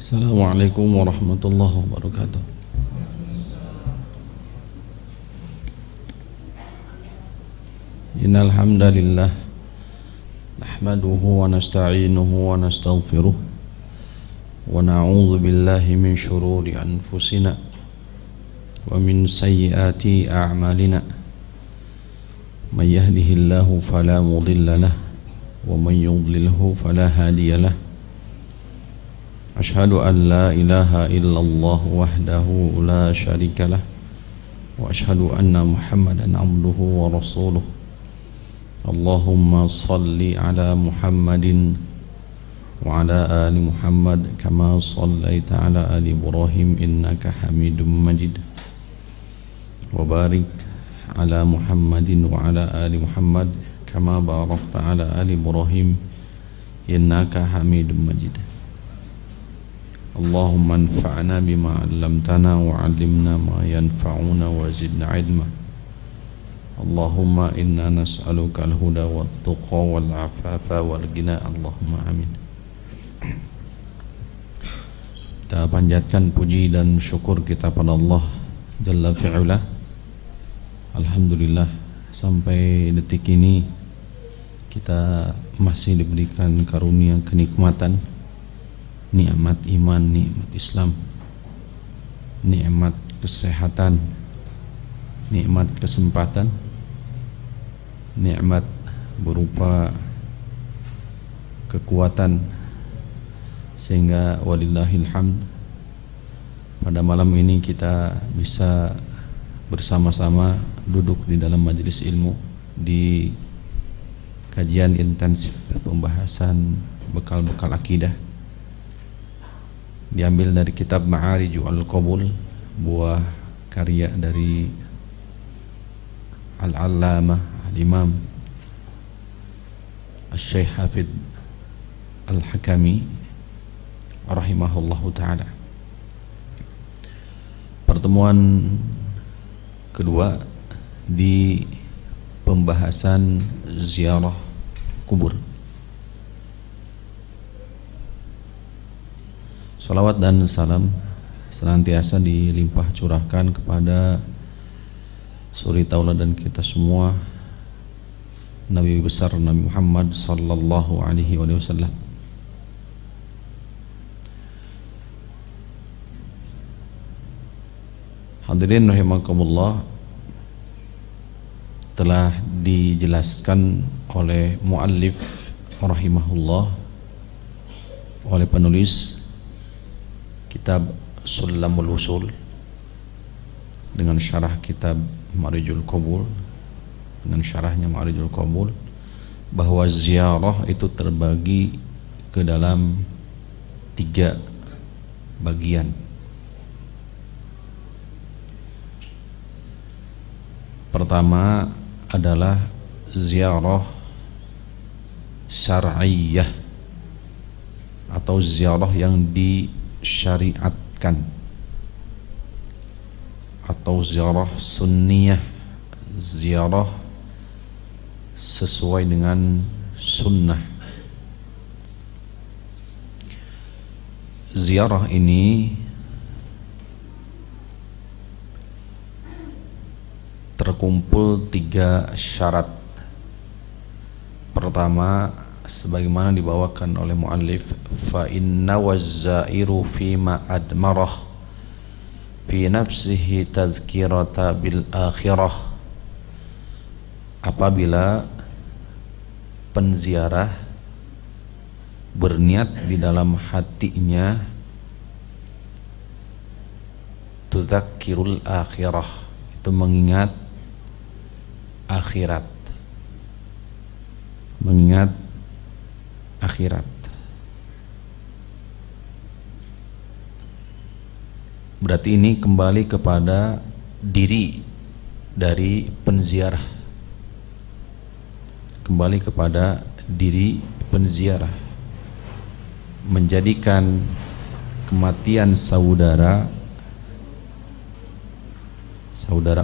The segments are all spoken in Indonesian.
Assalamualaikum warahmatullahi wabarakatuh. Innal hamdalillah nahmaduhu wa nasta'inuhu wa nastaghfiruh wa na'udzu billahi min shururi anfusina wa min sayyiati a'malina. May yahdihillahu fala mudilla lahu wa may yudlilhu fala hadiya lahu. Ashhadu an la ilaha illallah wahdahu la syarika lah wa ashhadu anna Muhammadan abduhu wa rasuluh. Allahumma salli ala Muhammadin wa ala ali Muhammad kama sallaita ala ali Ibrahim innaka Hamidum Majid. Wa barik ala Muhammadin wa ala ali Muhammad kama barakta ala ali Ibrahim innaka Hamidum Majid. Allahumma anfa'na bima 'allamtana wa 'allimna ma yanfa'una wa zidna 'ilma. Allahumma inna nas'aluka al-huda wat-tuqa wal-'afafa wal-ghina. Allahumma amin. Kita panjatkan puji dan syukur kita pada Allah Jalla fi'ula. Alhamdulillah sampai detik ini kita masih diberikan karunia kenikmatan, nikmat iman, nikmat Islam, nikmat kesehatan, nikmat kesempatan, nikmat berupa kekuatan, sehingga walillahil hamd pada malam ini kita bisa bersama-sama duduk di dalam majelis ilmu di kajian intensif pembahasan bekal-bekal akidah diambil dari kitab Ma'arijul Qabul, buah karya dari Al-Allamah Al-Imam Al-Syeikh Hafidh Al-Hakami rahimahullahu ta'ala. Pertemuan kedua di pembahasan ziarah kubur. Salawat dan salam senantiasa dilimpah curahkan kepada suri tauladan kita semua, Nabi besar Nabi Muhammad sallallahu alaihi wasallam. Hadirin rahimakumullah, telah dijelaskan oleh muallif rahimahullah, oleh penulis kitab Sulamul Usul dengan syarah kitab Ma'arijul Qabul, dengan syarahnya Ma'arijul Qabul, bahwa ziarah itu terbagi ke dalam 3 bagian. Pertama adalah ziarah syar'iyyah atau ziarah yang disyariatkan, atau ziarah sunniyah, ziarah sesuai dengan sunnah. Ziarah ini terkumpul 3 syarat. Pertama, sebagaimana dibawakan oleh muallif, fa inna wazzairu fima admarah fi nafsihi tadhkirata bil akhirah. Apabila penziarah berniat di dalam hatinya tudzakirul akhirah, itu mengingat akhirat, mengingat akhirat. Berarti ini kembali kepada diri dari penziarah, kembali kepada diri penziarah, menjadikan kematian saudara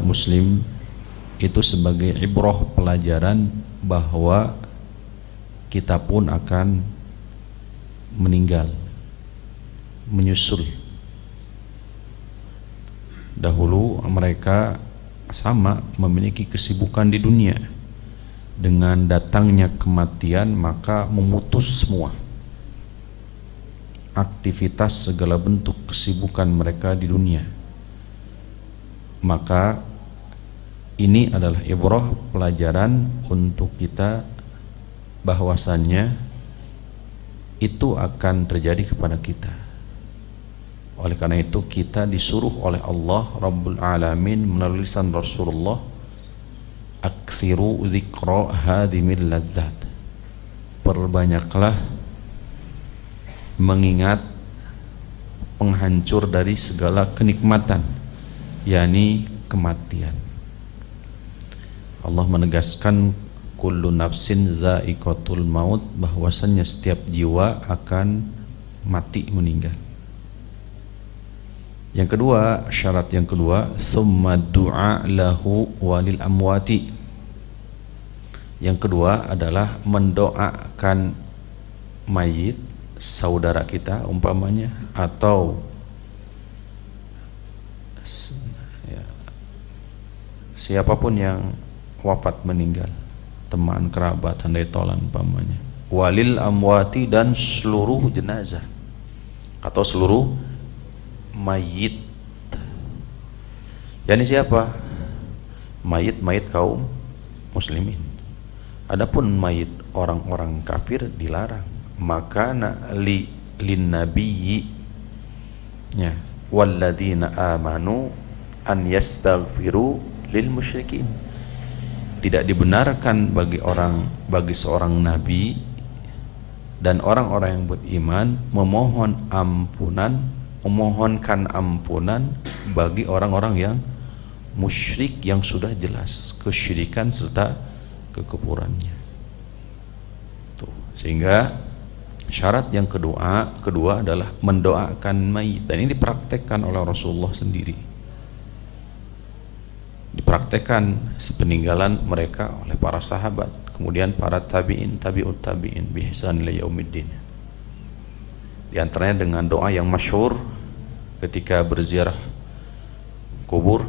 muslim itu sebagai ibrah, pelajaran bahwa kita pun akan meninggal. menyusul. Dahulu mereka sama memiliki kesibukan di dunia. Dengan datangnya kematian maka memutus semua aktivitas segala bentuk kesibukan mereka di dunia. Maka ini adalah ibrah, pelajaran untuk kita bahwasannya itu akan terjadi kepada kita. Oleh karena itu kita disuruh oleh Allah Rabbul Alamin melalui lisan Rasulullah, akthiru dzikra hadimil ladzat, perbanyaklah mengingat penghancur dari segala kenikmatan, yakni kematian. Allah menegaskan kullu nafsin za'iqatul maut, bahwasannya setiap jiwa akan mati, meninggal. Yang kedua, syarat yang kedua, thumma du'a lahu walil amwati. Yang kedua adalah mendoakan mayit, saudara kita umpamanya, atau siapapun yang wafat, meninggal, teman, kerabat, handai tolan umpamanya, walil amwati, dan seluruh jenazah atau seluruh mayit. Yani siapa? Mayit-mayit kaum muslimin. Adapun mayit orang-orang kafir dilarang. Maka lin nabiyyi ya walladzina amanu an yastaghfiru lil musyrikin. Tidak dibenarkan bagi seorang nabi dan orang-orang yang beriman memohonkan ampunan bagi orang-orang yang musyrik yang sudah jelas kesyirikan serta kekufurannya. Tuh, sehingga syarat yang kedua adalah mendoakan mayit, dan ini dipraktekkan oleh Rasulullah sendiri. Dipraktekkan sepeninggalan mereka oleh para sahabat, kemudian para tabi'in, tabi'ut tabi'in bi ihsan ila yaumiddin. Di antaranya dengan doa yang masyhur ketika berziarah kubur,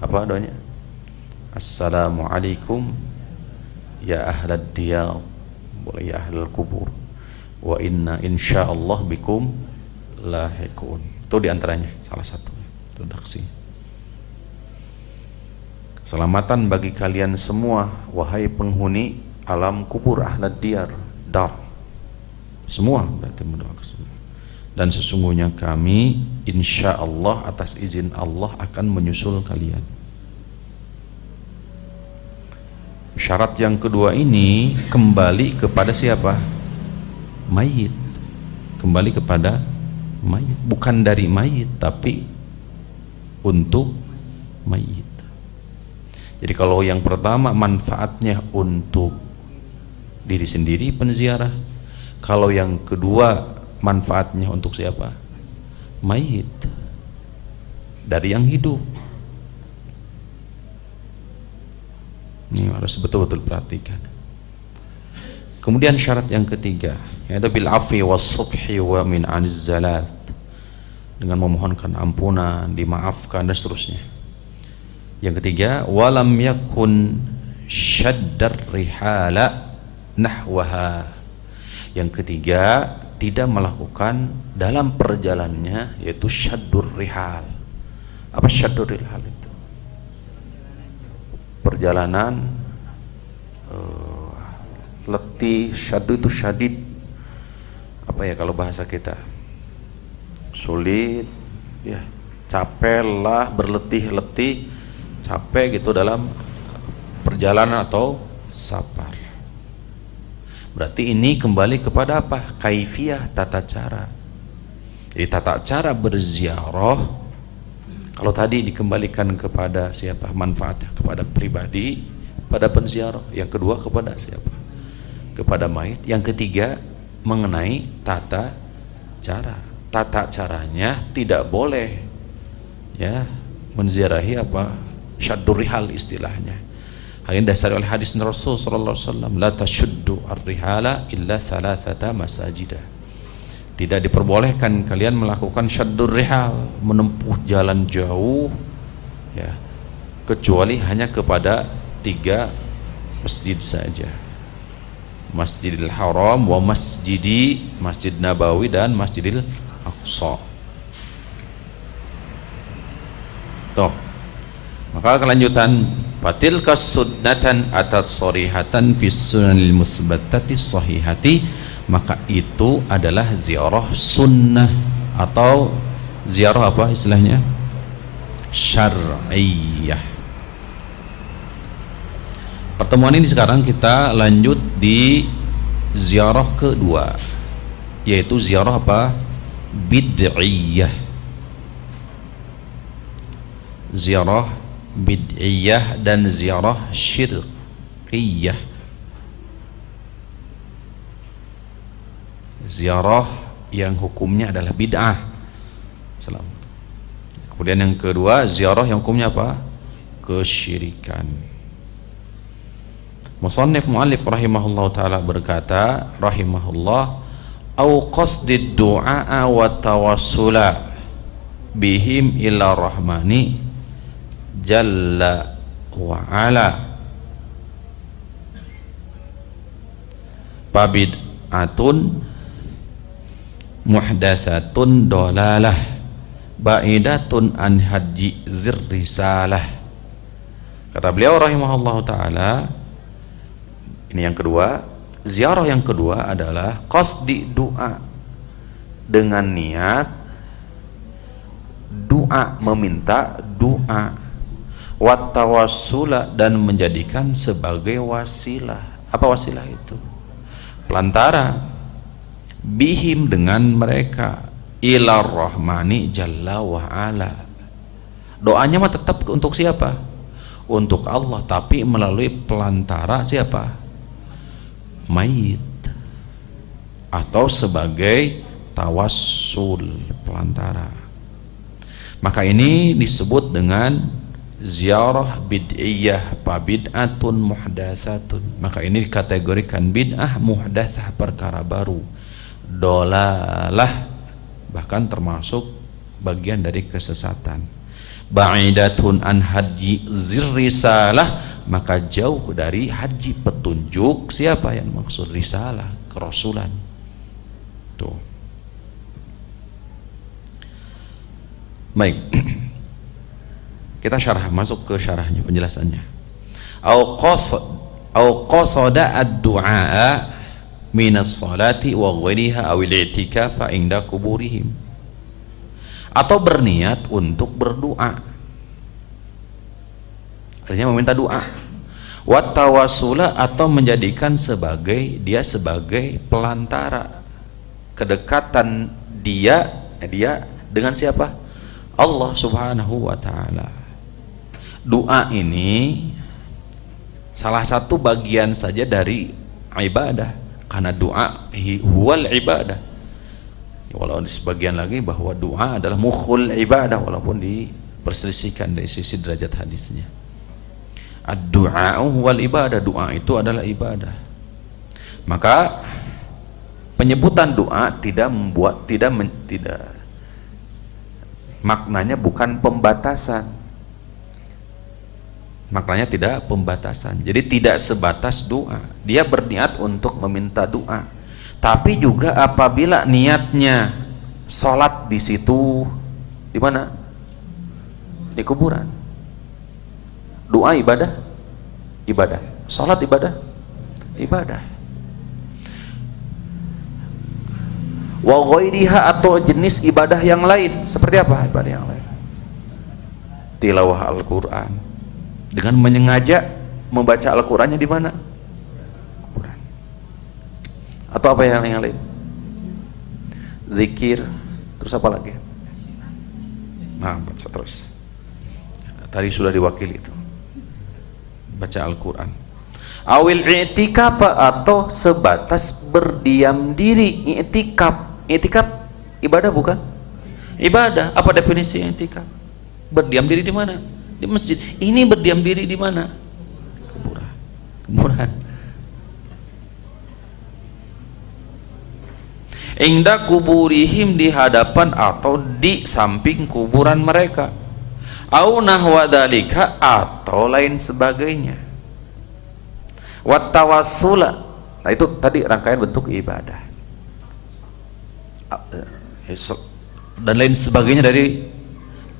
apa doanya? Assalamualaikum ya ahlad diyar, boleh ya ahlal kubur, wa inna insyaallah bikum lahiqun. Itu di antaranya salah satu redaksi. Keselamatan bagi kalian semua wahai penghuni alam kubur, ahlad diyar, dar. Semua berarti mendoakan semua. Dan sesungguhnya kami insyaallah atas izin Allah akan menyusul kalian. Syarat yang kedua ini kembali kepada siapa? Mayit. Kembali kepada mayit, bukan dari mayit tapi untuk mayit. Jadi kalau yang pertama manfaatnya untuk diri sendiri penziarah, kalau yang kedua manfaatnya untuk siapa? Mayit dari yang hidup. Ini harus betul-betul perhatikan. Kemudian syarat yang ketiga, yaitu bil afwi was sufhi wa min aniz zalat, dengan memohonkan ampunan, dimaafkan dan seterusnya. Yang ketiga, walam yakun syaddar rihala nahwaha. Yang ketiga, tidak melakukan dalam perjalanannya yaitu syaddur rihal. Apa syaddur rihal itu? Perjalanan letih, syaddu itu syadid. Apa ya kalau bahasa kita? Sulit, ya, capek, lelah, berletih-letih, capek gitu dalam perjalanan atau safar. Berarti ini kembali kepada apa? Kaifiyah, tata cara. Jadi tata cara berziarah, kalau tadi dikembalikan kepada siapa? Manfaatnya kepada pribadi, pada penziarah. Yang kedua kepada siapa? Kepada mayit. Yang ketiga mengenai tata cara. Tata caranya tidak boleh ya menziarahi apa? Syaddur rihal istilahnya. Hal ini dasar oleh hadis Rasul sallallahu alaihi wasallam, la tashuddu ar-rihala illa thalathata masajida. Tidak diperbolehkan kalian melakukan syaddur rihal, menempuh jalan jauh ya, kecuali hanya kepada 3 masjid saja. Masjidil Haram wa Masjidi, Masjid Nabawi dan Masjidil Aqsa. Toh. Maka kelanjutan fatilka sunnatan atat sorihatan fis sunanil musbatati sahihati, maka itu adalah ziarah sunnah atau ziarah apa istilahnya? Syar'iyyah. Pertemuan ini sekarang kita lanjut di ziarah kedua, yaitu ziarah apa? Bid'iyah. Ziarah bid'iyah dan ziarah syirkiyah. Ziarah yang hukumnya adalah bid'ah. Kemudian yang kedua, ziarah yang hukumnya apa? Kesyirikan. Musannif mu'allif rahimahullah ta'ala berkata, rahimahullah, au qasdid du'a wa tawassula bihim ila rahmani jalla wa ala pabid'atun muhdatsatun dolalah ba'idatun an haji zirrisalah. Kata beliau rahimahullah ta'ala, ini yang kedua, ziarah yang kedua adalah qasdi doa, dengan niat doa, meminta doa, wat tawassula, dan menjadikan sebagai wasilah. Apa wasilah itu? Pelantara, bihim, dengan mereka, ilar rahmani jalla wa ala. Doanya mah tetap untuk siapa? Untuk Allah, tapi melalui pelantara siapa? Mayit, atau sebagai tawassul, pelantara. Maka ini disebut dengan ziarah bid'iyah, pabid'atun muhdatsatun. Maka ini dikategorikan bid'ah muhdatsah, perkara baru, dolalah, bahkan termasuk bagian dari kesesatan. Ba'idatun an haji zirrisalah, maka jauh dari haji petunjuk. Siapa yang maksud risalah? Kerasulan. Tuh. Baik. Kita syarah, masuk ke syarahnya, penjelasannya. Au qasada ad-du'a minas salati wa ghairiha aw al-i'tikaf 'inda kuburihim. Atau berniat untuk berdoa, artinya meminta doa, wa tawassula, atau menjadikan dia sebagai pelantara, kedekatan dia dengan siapa? Allah subhanahu wa ta'ala. Doa ini salah satu bagian saja dari ibadah, karena doa huwal ibadah. Walau di sebagian lagi bahwa doa adalah mukhul ibadah, walaupun diperselisihkan dari sisi derajat hadisnya. Ad-du'a wal ibadah, doa itu adalah ibadah. Maka penyebutan doa tidak maknanya bukan pembatasan. Maknanya tidak pembatasan. Jadi tidak sebatas doa. Dia berniat untuk meminta doa. Tapi juga apabila niatnya sholat di situ, di mana? Di kuburan. Doa ibadah, ibadah. Sholat ibadah, ibadah. Wa ghairiha, atau jenis ibadah yang lain. Seperti apa ibadah yang lain? Tilawah Al-Quran, dengan menyengaja membaca Al-Qurannya di mana? Atau apa yang lain? Zikir, terus apa lagi? Nah, baca terus. Tadi sudah diwakili itu. Baca Al-Quran. Awil i'tikaf, atau sebatas berdiam diri. I'tikaf ibadah bukan? Ibadah. Apa definisi i'tikaf? Berdiam diri di mana? Di masjid. Ini berdiam diri di mana? Kuburan. Inda kuburihim, di hadapan atau di samping kuburan mereka. Au nahwa dzalika, atau lain sebagainya. Wat tawassula, nah itu tadi rangkaian bentuk ibadah. Dan lain sebagainya dari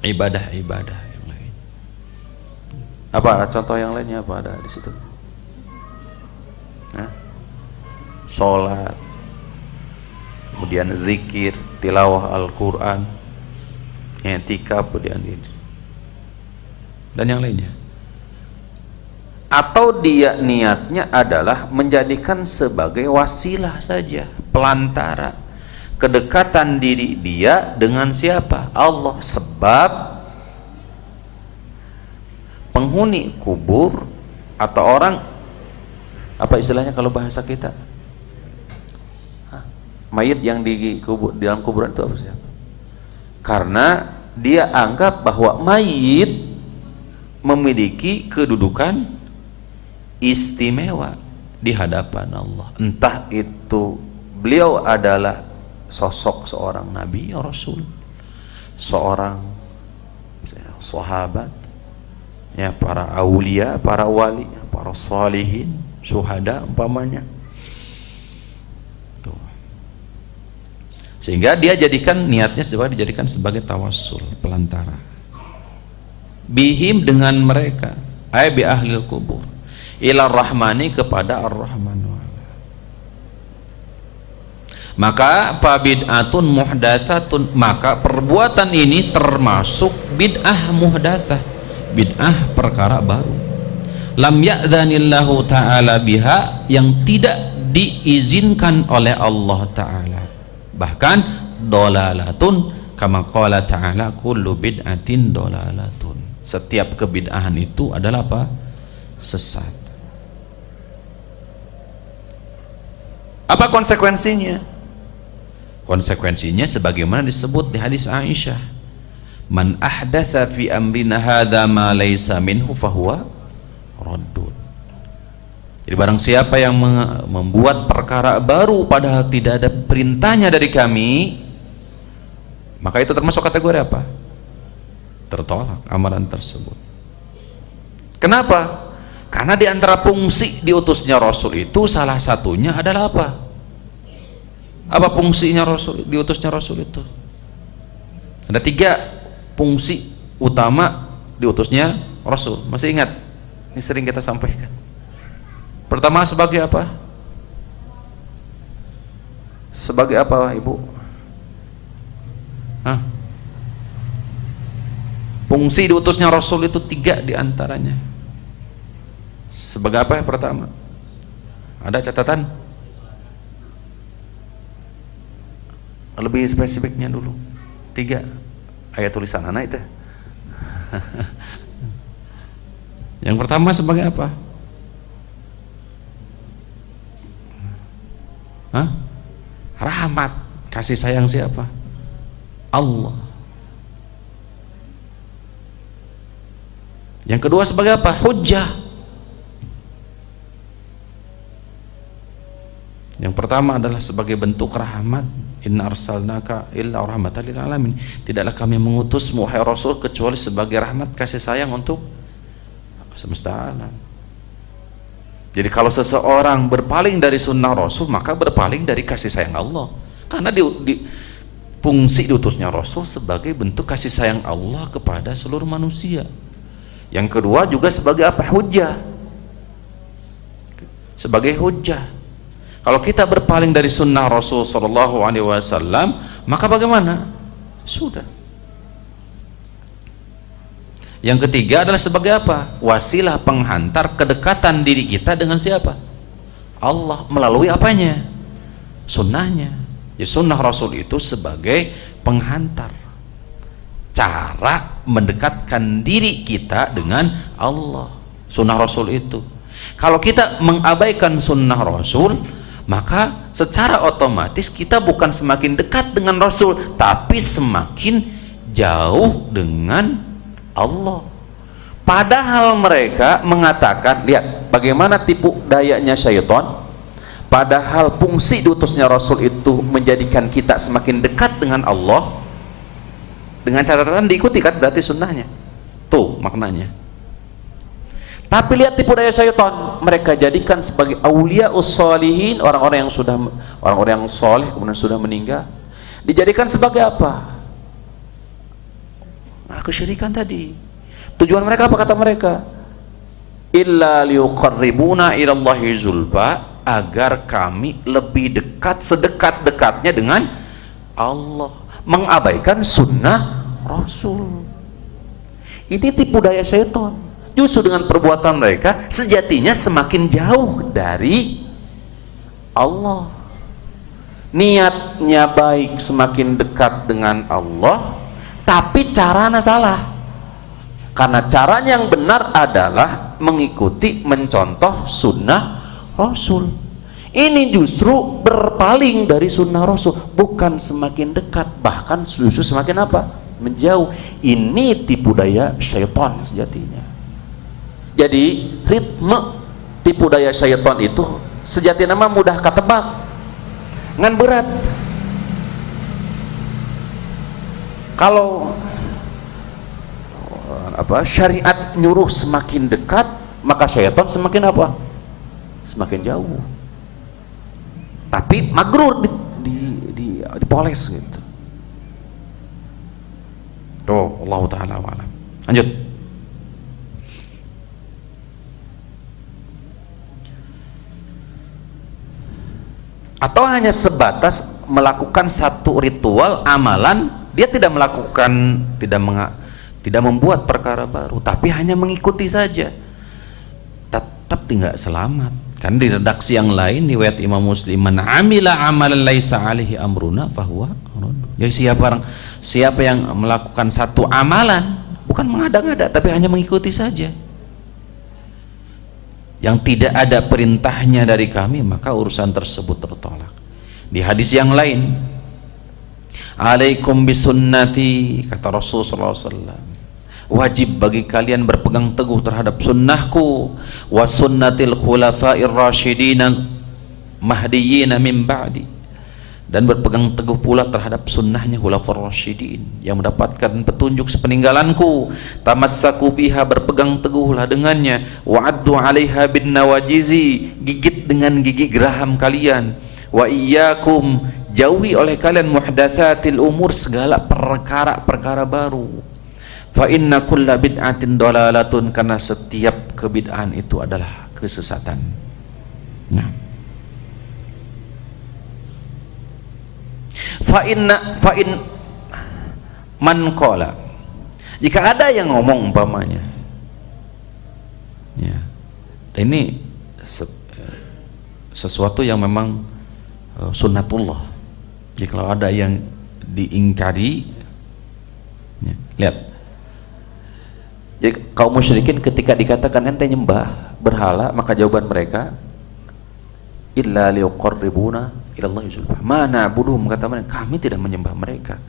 ibadah-ibadah yang lain. Apa contoh yang lainnya, apa ada di situ? Sholat, kemudian zikir, tilawah Al-Quran, i'tikaf, kemudian ini dan yang lainnya. Atau dia niatnya adalah menjadikan sebagai wasilah saja, pelantara kedekatan diri dia dengan siapa? Allah. Sebab penghuni kubur atau orang, apa istilahnya kalau bahasa kita, mayit yang di dalam kuburan itu apa sih? Karena dia anggap bahwa mayit memiliki kedudukan istimewa di hadapan Allah. Entah itu beliau adalah sosok seorang nabi, rasul, seorang sahabat, ya, para aulia, para wali, para salihin, syuhada umpamanya. Tuh. Sehingga dia jadikan niatnya dijadikan sebagai tawassul, pelantara. Bihim, dengan mereka, ay bi ahlil kubur, ila rahmani, kepada ar-rahman. Maka fabid'atun muhdatsatun, maka perbuatan ini termasuk bid'ah muhdatsah, bid'ah perkara baru. Lam ya'dzanillahu ta'ala biha, yang tidak diizinkan oleh Allah ta'ala. Bahkan dolalatun, kama qala ta'ala kullu bid'atin dolalatun. Setiap kebid'ahan itu adalah apa? Sesat. Apa konsekuensinya? Konsekuensinya sebagaimana disebut di hadis Aisyah, man ahdatsa fi amrina hadza ma laysa minhu fahuwa raddun. Jadi barang siapa yang membuat perkara baru padahal tidak ada perintahnya dari kami, maka itu termasuk kategori apa? Tertolak amalan tersebut. Kenapa? Karena di antara fungsi diutusnya Rasul itu salah satunya adalah apa? Apa fungsinya Rasul, diutusnya Rasul itu? Ada 3 fungsi utama diutusnya Rasul. Masih ingat? Ini sering kita sampaikan. Pertama, sebagai apa? Sebagai apa, Ibu? Fungsi diutusnya Rasul itu 3 diantaranya. Sebagai apa yang pertama? Ada catatan? Lebih spesifiknya dulu. 3 ayat tulisan anak itu. Yang pertama sebagai apa? Rahmat, kasih sayang siapa? Allah. Yang kedua sebagai apa? Hujjah. Yang pertama adalah sebagai bentuk rahmat. Inna arsalnaka illa rahmatan lil alamin. Tidaklah kami mengutus wahai Rasul kecuali sebagai rahmat, kasih sayang untuk semesta alam. Jadi kalau seseorang berpaling dari sunnah Rasul, maka berpaling dari kasih sayang Allah. Karena fungsi diutusnya Rasul sebagai bentuk kasih sayang Allah kepada seluruh manusia. Yang kedua juga sebagai apa? Hujjah. Sebagai hujjah. Kalau kita berpaling dari sunnah Rasul Sallallahu Alaihi Wasallam, maka bagaimana? Sudah. Yang ketiga adalah sebagai apa? Wasilah penghantar kedekatan diri kita dengan siapa? Allah, melalui apanya? Sunnahnya. Jadi sunnah Rasul itu sebagai penghantar, cara mendekatkan diri kita dengan Allah. Sunnah Rasul itu. Kalau kita mengabaikan sunnah Rasul, maka secara otomatis kita bukan semakin dekat dengan Rasul, tapi semakin jauh dengan Allah. Padahal mereka mengatakan, lihat bagaimana tipu dayanya syaitan. Padahal fungsi diutusnya Rasul itu menjadikan kita semakin dekat dengan Allah, dengan catatan diikuti kan berarti sunnahnya. Tuh maknanya. Tapi lihat tipu daya syaitan, mereka jadikan sebagai auliyaus sholihin, orang-orang yang soleh kemudian sudah meninggal, dijadikan sebagai apa? Nah, kesyirikan tadi. Tujuan mereka apa kata mereka? Illa liuqarribuna ilallahi zulfa, agar kami lebih dekat, sedekat-dekatnya dengan Allah, mengabaikan sunnah Rasul. Ini tipu daya syaitan. Justru dengan perbuatan mereka sejatinya semakin jauh dari Allah. Niatnya baik, semakin dekat dengan Allah, tapi caranya salah. Karena caranya yang benar adalah mengikuti, mencontoh sunnah Rasul. Ini justru berpaling dari sunnah Rasul, bukan semakin dekat, bahkan justru semakin apa? Menjauh. Ini tipu daya syaitan sejatinya. Jadi ritme tipu daya syaitan itu sejati nama mudah ketebak, ngan berat. Kalau syariat nyuruh semakin dekat, maka syaitan semakin apa? Semakin jauh. Tapi magrur dipoles gitu. Tuh, Allah taala alam. Lanjut. Atau hanya sebatas melakukan satu ritual amalan, dia tidak melakukan, tidak membuat perkara baru, tapi hanya mengikuti saja, tetap tidak selamat. Kan di redaksi yang lain riwayat Imam Muslim, man amila amalan laisa alaihi amruna fahuwa radd. Jadi siapa yang melakukan satu amalan, bukan mengada-ngada tapi hanya mengikuti saja, yang tidak ada perintahnya dari kami, maka urusan tersebut tertolak. Di hadis yang lain, alaikum bisunnati, kata Rasulullah SAW, wajib bagi kalian berpegang teguh terhadap sunnahku, wa sunnatil khulafa'ir rasyidina mahdiyina min ba'di, dan berpegang teguh pula terhadap sunnahnya khulafa'ir rasyidin yang mendapatkan petunjuk sepeninggalanku. Tamassaku biha, berpegang teguhlah dengannya. Wa'addu 'alaiha bin nawajizi, gigit dengan gigi geraham kalian. Wa iyyakum, jauhi oleh kalian muhdatsatil umur, segala perkara-perkara baru. Fa inna kulla bid'atin dalalatun, karena setiap kebid'ahan itu adalah kesesatan. Nah, fa'in man qala, jika ada yang ngomong umpamanya ya, ini sesuatu yang memang sunnatullah. Jadi kalau ada yang diingkari ya, lihat, jadi kaum musyrikin ketika dikatakan ente nyembah berhala, maka jawaban mereka illa liuqarribuna ilallahi zulfa. Mana buduhum, kata mereka, kami tidak menyembah mereka.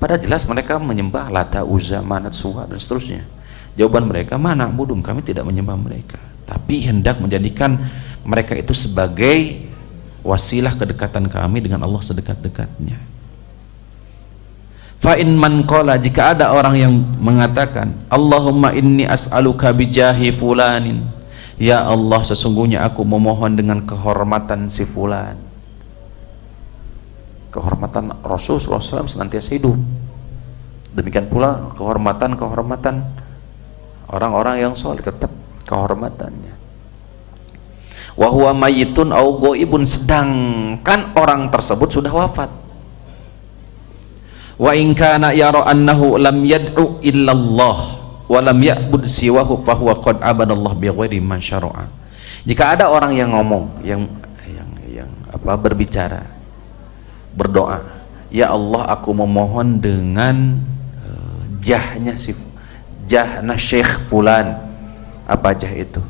Padahal jelas mereka menyembah Lata, Uzza, Manat, Suwa dan seterusnya. Jawaban mereka, mana buduhum, kami tidak menyembah mereka, tapi hendak menjadikan mereka itu sebagai wasilah kedekatan kami dengan Allah sedekat-dekatnya. Fa in man qala, jika ada orang yang mengatakan, Allahumma inni as'aluka bijahi fulanin, ya Allah, sesungguhnya aku memohon dengan kehormatan si fulan. Kehormatan Rasulullah SAW senantiasa hidup. Demikian pula kehormatan orang-orang yang soleh, tetap kehormatannya. Wa huwa mayyitun au ghaibun, sedangkan orang tersebut sudah wafat. Wa in kana yara annahu lam yad'u illallah wa lam ya'bud siwahu fa huwa qad abadallah bi ghairi man syara'a. Jika ada orang yang ngomong, yang berbicara, berdoa, ya Allah, aku memohon dengan jahnya Syekh fulan. Apa jah itu?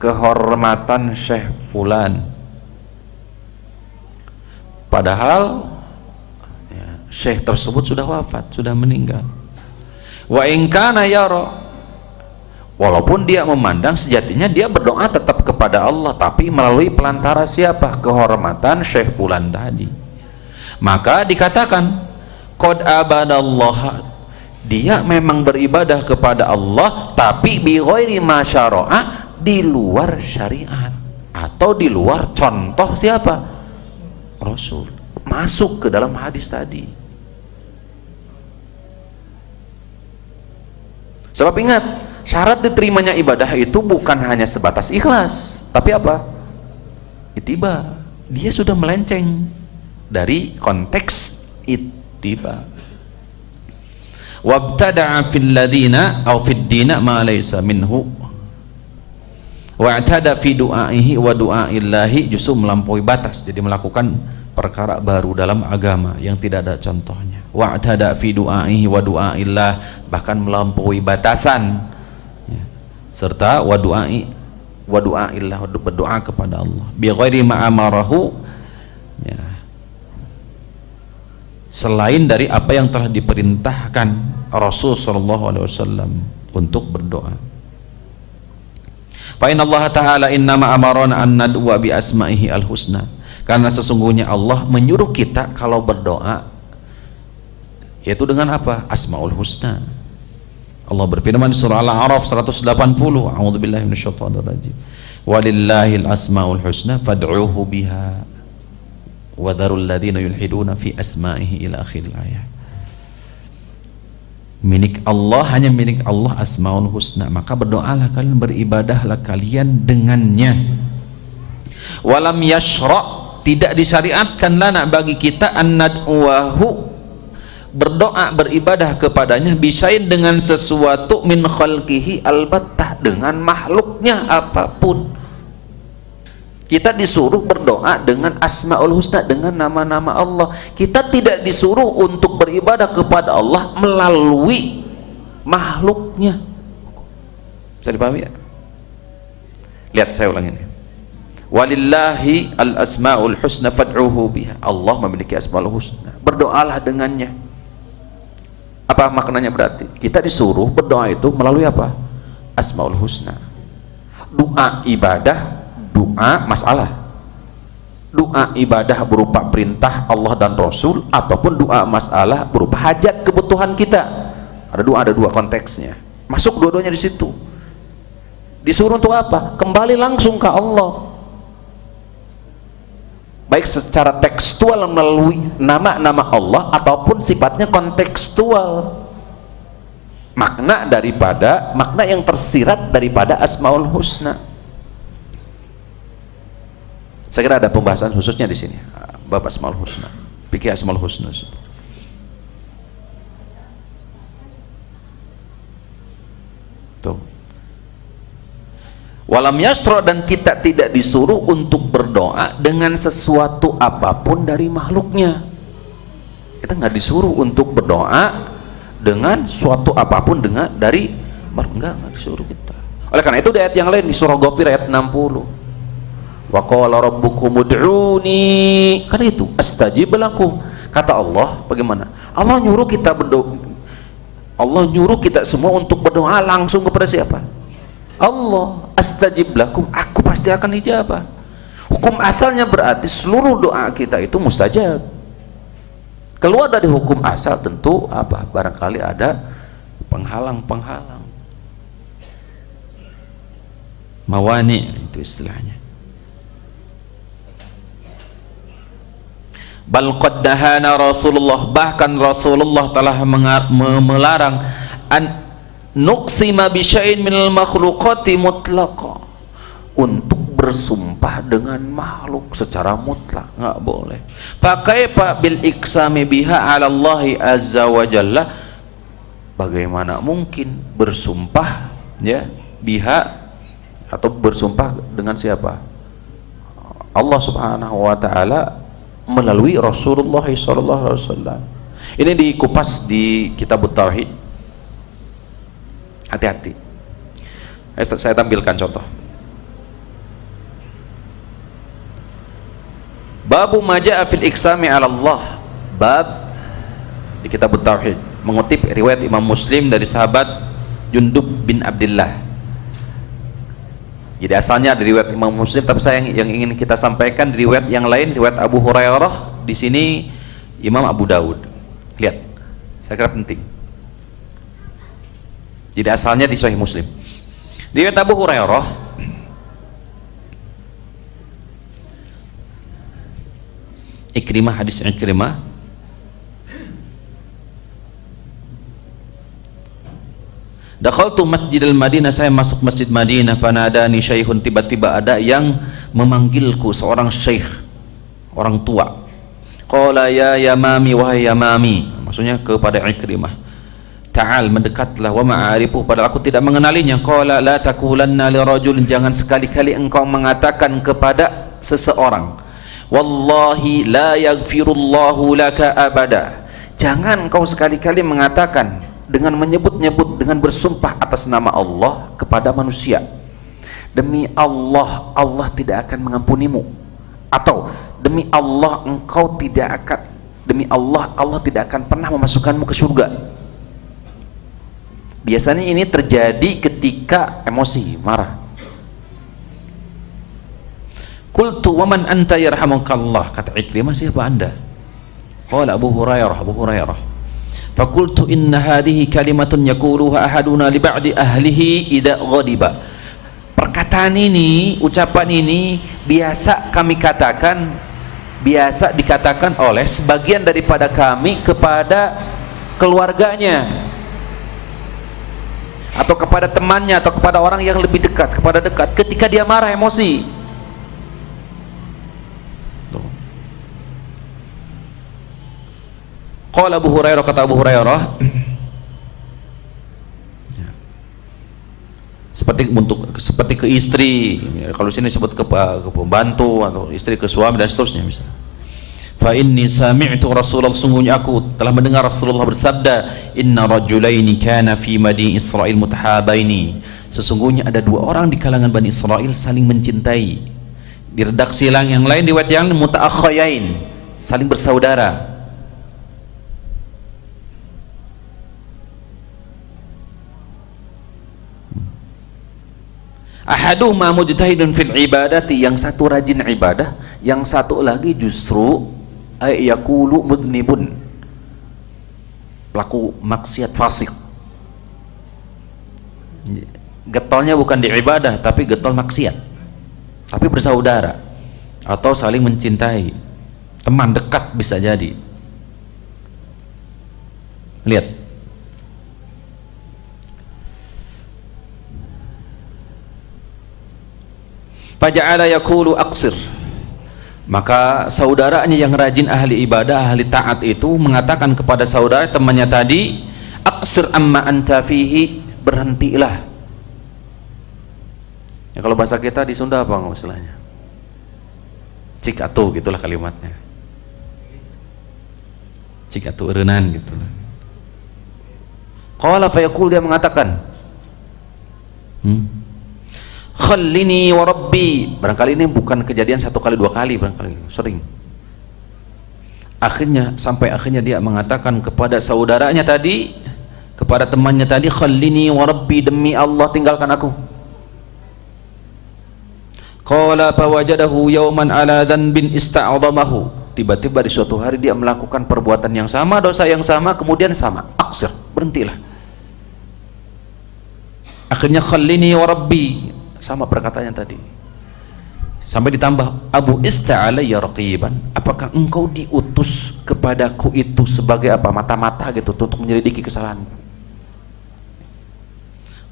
Kehormatan Syekh fulan. Padahal ya, Syekh tersebut sudah wafat, sudah meninggal. Wa in kana yara, Walaupun dia memandang sejatinya dia berdoa tetap kepada Allah, tapi melalui pelantara siapa? Kehormatan Syekh Fulan tadi. Maka dikatakan qad abadallah, dia memang beribadah kepada Allah tapi bi ghairi ma syara'a, di luar syariat atau di luar contoh siapa? Rasul. Masuk ke dalam hadis tadi. Sebab ingat, syarat diterimanya ibadah itu bukan hanya sebatas ikhlas, tapi apa? Ittiba. Dia sudah melenceng dari konteks ittiba. Wabtada'a fil ladina aw fid dina ma laysa minhu wa'tada fi du'aihi wa du'aillahi, justru melampaui batas, jadi melakukan perkara baru dalam agama yang tidak ada contohnya. Wa'tada fi du'aihi wa du'aillah, bahkan melampaui batasan ya. Serta wa du'aillah, berdoa kepada Allah bi ghairi ma amarahu ya, selain dari apa yang telah diperintahkan Rasul sallallahu alaihi wasallam untuk berdoa. Fa inna Allah ta'ala innama amarana an nad'u bi asma'ihi al-husna, karena sesungguhnya Allah menyuruh kita kalau berdoa yaitu dengan apa? Asmaul husna. Allah berfirman di surah Al-A'raf 180, a'udzubillahi minasyaitonir rajim, walillahil asmaul husna fad'uuhu biha wa dharul ladzina yulhiduna fi asma'ihi ila akhiril ayat. Milik Allah, hanya milik Allah asmaul husna, maka berdoalah kalian, beribadahlah kalian dengannya. Walam yashra', tidak disyariatkan lana bagi kita an nad'uwahu, berdoa beribadah kepadanya bisain dengan sesuatu min khalqihi, albattah dengan makhluknya apapun. Kita disuruh berdoa dengan asmaul husna, dengan nama-nama Allah. Kita tidak disuruh untuk beribadah kepada Allah melalui makhluknya. Bisa dipahami ya? Lihat, saya ulangi ini. Walillahi al-asmaul husna fad'uhu biha, Allah memiliki asmaul husna, berdoalah dengannya. Apa maknanya? Berarti kita disuruh berdoa itu melalui apa? Asmaul husna. Doa ibadah, doa masalah, doa ibadah berupa perintah Allah dan Rasul, ataupun doa masalah berupa hajat kebutuhan kita. Ada dua konteksnya, masuk dua-duanya di situ. Disuruh untuk apa? Kembali langsung ke Allah, baik secara tekstual melalui nama-nama Allah ataupun sifatnya kontekstual, makna yang tersirat daripada asmaul husna. Saya kira ada pembahasan khususnya di sini bab asmaul husna, fikih asmaul husna. Tuh. Walam yasra, dan kita tidak disuruh untuk berdoa dengan sesuatu apapun dari makhluknya. Kita nggak disuruh untuk berdoa dengan suatu apapun dari enggak disuruh kita. Oleh karena itu di ayat yang lain di surah Ghafir ayat 60, wa qala rabbukum ud'uni, kan itu astajib lakum. Kata Allah, bagaimana? Allah nyuruh kita berdoa. Allah nyuruh kita semua untuk berdoa langsung kepada siapa? Allah. Astajib lakum, aku pasti akan ijabah. Hukum asalnya berarti seluruh doa kita itu mustajab. Keluar dari hukum asal tentu apa? Barangkali ada penghalang-penghalang, mawani, itu istilahnya. Bal qad dahana Rasulullah, bahkan Rasulullah telah melarang an nuqsima bi syai'in minal makhluqati mutlaqa, untuk bersumpah dengan makhluk secara mutlak, nggak boleh. Fakaifa bil iqsami biha 'ala Allah azza wa jalla, bagaimana mungkin bersumpah ya biha, atau bersumpah dengan siapa? Allah Subhanahu wa taala melalui Rasulullah sallallahu alaihi wasallam. Ini dikupas di Kitab Tauhid. Hati-hati. Saya tampilkan contoh. Babu maja'a fil iqsami 'ala Allah. Bab di Kitab Tauhid mengutip riwayat Imam Muslim dari sahabat Jundub bin Abdullah Jadi asalnya dari riwayat Imam Muslim, tapi saya yang ingin kita sampaikan di riwayat yang lain, riwayat Abu Hurairah. Di sini Imam Abu Daud. Lihat, saya kira penting. Jadi asalnya di Sahih Muslim. Di riwayat Abu Hurairah, Ikrimah, hadis Ikrimah, dakhaltu masjidil Madinah, saya masuk masjid Madinah, fanadani syaikhun, tiba-tiba ada yang memanggilku, seorang syekh, orang tua. Qala ya Yamami, wahai Yamami, maksudnya kepada Ikrimah, ta'al, mendekatlah, wa ma'arifu, padahal aku tidak mengenalinya. Qala la takulanna li rajulin, jangan sekali-kali engkau mengatakan kepada seseorang, wallahi la yaghfirullahu laka abada, jangan engkau sekali-kali mengatakan dengan menyebut-nyebut, dengan bersumpah atas nama Allah kepada manusia, demi Allah, Allah tidak akan mengampunimu, atau demi Allah engkau tidak akan, demi Allah, Allah tidak akan pernah memasukkanmu ke surga. Biasanya ini terjadi ketika emosi, marah. Qultu wa man anta yarhamukallah, kata Ikrimah, siapa anda? Qala Abu Hurairah. Fakultu inna hadhihi kalimatun yaquluha ahaduna li ba'di ahlihi idza ghadiba. Perkataan ini, ucapan ini biasa kami katakan, biasa dikatakan oleh sebagian daripada kami kepada keluarganya, atau kepada temannya, atau kepada orang yang lebih dekat, kepada dekat, ketika dia marah, emosi. Qala Abu Hurairah, kata Abu Hurairah, seperti ke istri, kalau sini sebut ke pembantu, atau istri ke suami, dan seterusnya. Misalnya, fa inni sami'tu Rasulullah, sungguhnya aku telah mendengar Rasulullah bersabda, inna rajulaini kana fi Bani Israil mutahabaini, sesungguhnya ada dua orang di kalangan Bani Israel saling mencintai. Di redaksi yang lain, riwayat yang mutaakhayain, saling bersaudara. Ahaduhuma mujtahidun fil ibadati, yang satu rajin ibadah, yang satu lagi justru yaqulu mudnibun, pelaku maksiat, fasik. Getolnya bukan di ibadah, tapi getol maksiat, tapi bersaudara atau saling mencintai, teman dekat bisa jadi. Lihat, faja'ala yaqulu aqsir, maka saudaranya yang rajin ahli ibadah, ahli taat itu mengatakan kepada saudara temannya tadi, aqsir amma anta fihi, berhentilah. Ya, kalau bahasa kita di Sunda apa istilahnya? Cik atuh, gitulah kalimatnya. Cik atuh eureunnan gitu. Qala fa yaqul, dia mengatakan, khallini wa rabbi, barangkali ini bukan kejadian satu kali dua kali, barangkali sering. Sampai akhirnya dia mengatakan kepada saudaranya tadi, kepada temannya tadi, khallini wa rabbi, demi Allah tinggalkan aku. Qala fawajadahu yawman ala dhanbin ista'adhamahu, tiba-tiba di suatu hari dia melakukan perbuatan yang sama, dosa yang sama, kemudian sama, aksir, berhentilah. Akhirnya khallini wa rabbi, sama perkataannya tadi, sampai ditambah Abu ista'alayya raqiban, apakah engkau diutus kepadaku itu sebagai apa, mata-mata gitu, untuk menyelidiki kesalahanku.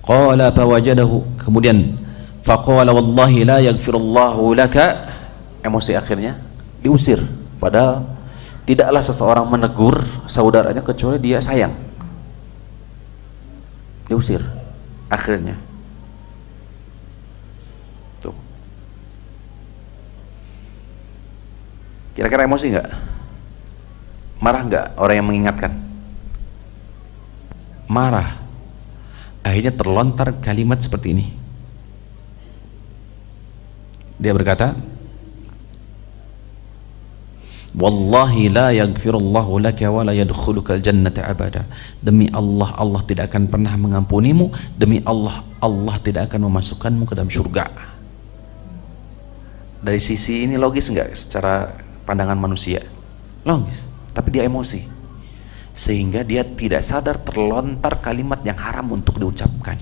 Qala fawajadahu, kemudian faqala wallahi la yaghfirullahu laka, emosi, akhirnya diusir, padahal tidaklah seseorang menegur saudaranya kecuali dia sayang. Diusir akhirnya. Tuh. Kira-kira emosi nggak? Marah nggak orang yang mengingatkan? Marah. Akhirnya terlontar kalimat seperti ini. Dia berkata, wallahi la yaghfirullahu laka wa la yadkhulukal jannata abada, demi Allah, Allah tidak akan pernah mengampunimu, demi Allah, Allah tidak akan memasukkanmu ke dalam surga. Dari sisi ini logis nggak secara pandangan manusia? Logis, tapi dia emosi, sehingga dia tidak sadar terlontar kalimat yang haram untuk diucapkan,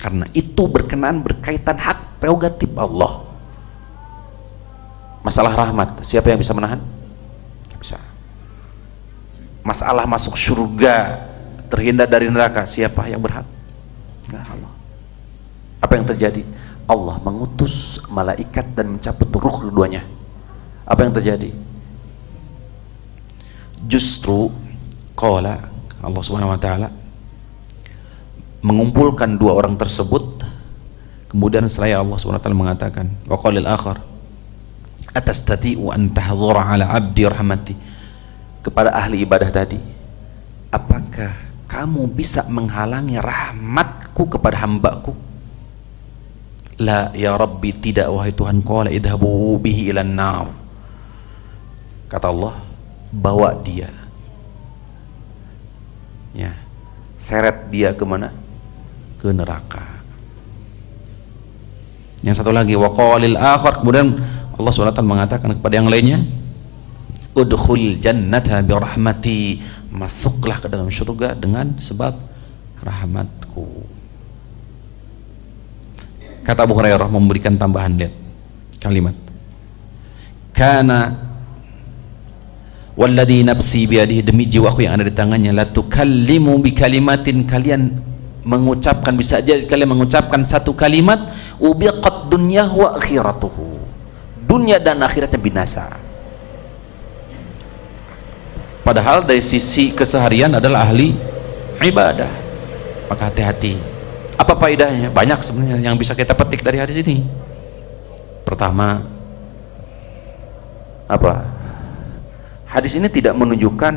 karena itu berkaitan hak prerogatif Allah. Masalah rahmat, siapa yang bisa menahan? Tidak bisa. Masalah masuk surga, terhindar dari neraka, siapa yang berhak? Enggak, Allah. Apa yang terjadi? Allah mengutus malaikat dan mencabut ruh keduanya. Apa yang terjadi? Justru qala, Allah Subhanahu wa taala mengumpulkan dua orang tersebut, kemudian setelah Allah Subhanahu wa taala mengatakan, wa qalil akhar atastati'u an tahzura ala abdi rahmati, kepada ahli ibadah tadi, apakah kamu bisa menghalangi rahmatku kepada hambaku? La ya Rabbi, tidak wahai Tuhan. Qala idhabu bihi ilan nar, kata Allah, bawa dia, ya, seret dia kemana? Ke neraka. Yang satu lagi, wa qalil akhar, kemudian Allah SWT mengatakan kepada yang lainnya, udkhul jannata bi rahmati, masuklah ke dalam surga dengan sebab rahmatku. Kata Abu Hurairah memberikan tambahan, lihat kalimat, kana walladhi nafsi biyadihi, demi jiwaku yang ada di tangannya, la tukallimu bi kalimatin, kalian mengucapkan, bisa jadi kalian mengucapkan satu kalimat, ubiqat dunyahu wa akhiratuhu, dunia dan akhiratnya binasa. Padahal dari sisi keseharian adalah ahli ibadah. Maka hati-hati. Apa faedahnya? Banyak sebenarnya yang bisa kita petik dari hadis ini. Pertama, apa? Hadis ini tidak menunjukkan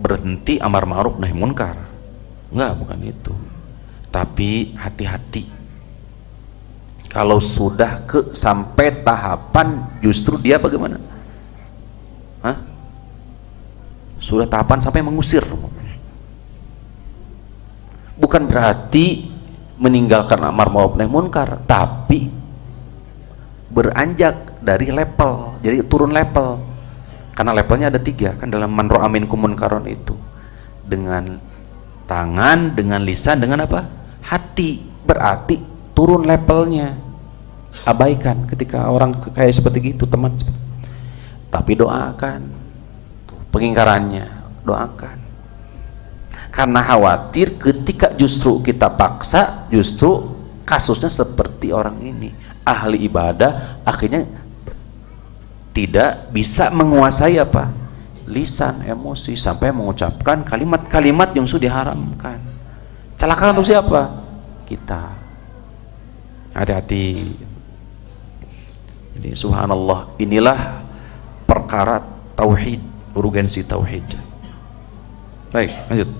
berhenti amar ma'ruf nahi munkar. Enggak, bukan itu. Tapi hati-hati. Kalau sudah sampai tahapan justru dia bagaimana? Hah? Sudah tahapan sampai mengusir. Bukan berarti meninggalkan amar ma'ruf nahi munkar, tapi beranjak dari level, jadi turun level. Karena levelnya ada 3 kan dalam man ra'a minkum munkaron itu. Dengan tangan, dengan lisan, dengan apa? Hati. Berarti turun levelnya. Abaikan ketika orang kayak seperti gitu, teman. Tapi doakan pengingkarannya, doakan. Karena khawatir ketika justru kita paksa, justru kasusnya seperti orang ini, ahli ibadah akhirnya tidak bisa menguasai apa? Lisan, emosi, sampai mengucapkan kalimat-kalimat yang sudah diharamkan. Celaka untuk siapa? Kita. Hati-hati. Jadi subhanallah, inilah perkara tauhid, urgensi tauhid. Baik, lanjut.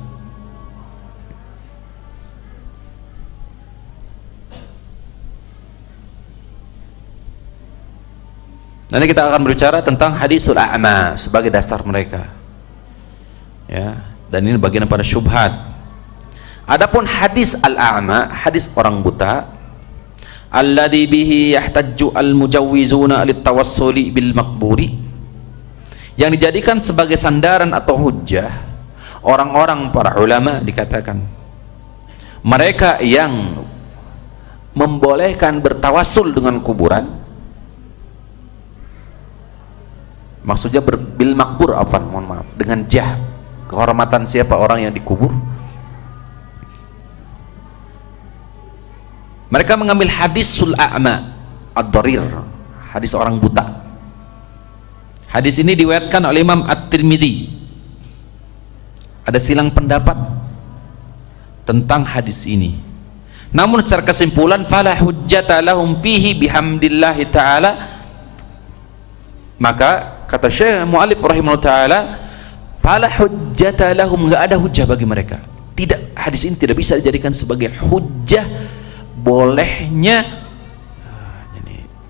Nanti kita akan berbicara tentang hadisul a'ma sebagai dasar mereka, ya, dan ini bagian pada syubhat. Adapun hadis al-a'ma, hadis orang buta, alladzi bihi yahtajju al-mujawwizuna lit-tawassuli bil maqburi, yang dijadikan sebagai sandaran atau hujjah orang-orang para ulama, dikatakan mereka yang membolehkan bertawassul dengan kuburan. Maksudnya bil makbur, afan, mohon maaf, dengan jah, kehormatan siapa? Orang yang dikubur. Mereka mengambil hadis sul a'ma ad-darir, hadis orang buta. Hadis ini diriwayatkan oleh Imam At-Tirmidzi. Ada silang pendapat tentang hadis ini. Namun secara kesimpulan, fala hujjata lahum fihi bihamdillahi ta'ala, maka kata Syekh Mu'alif rahimahullah ta'ala, fala hujjata lahum, enggak ada hujjah bagi mereka. Tidak, hadis ini tidak bisa dijadikan sebagai hujjah bolehnya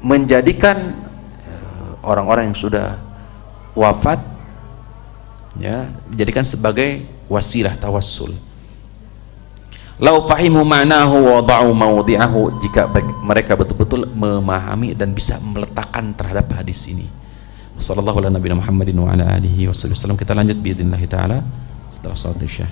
menjadikan orang-orang yang sudah wafat, ya, dijadikan sebagai wasilah tawassul. Lau fahimu ma'nahu wa wada'u mawdi'ahu, jika mereka betul-betul memahami dan bisa meletakkan terhadap hadis ini. Sallallahu ala nabiyina Muhammadin wa ala alihi wasallam. Kita lanjut biidznillah taala setelah salat Isya.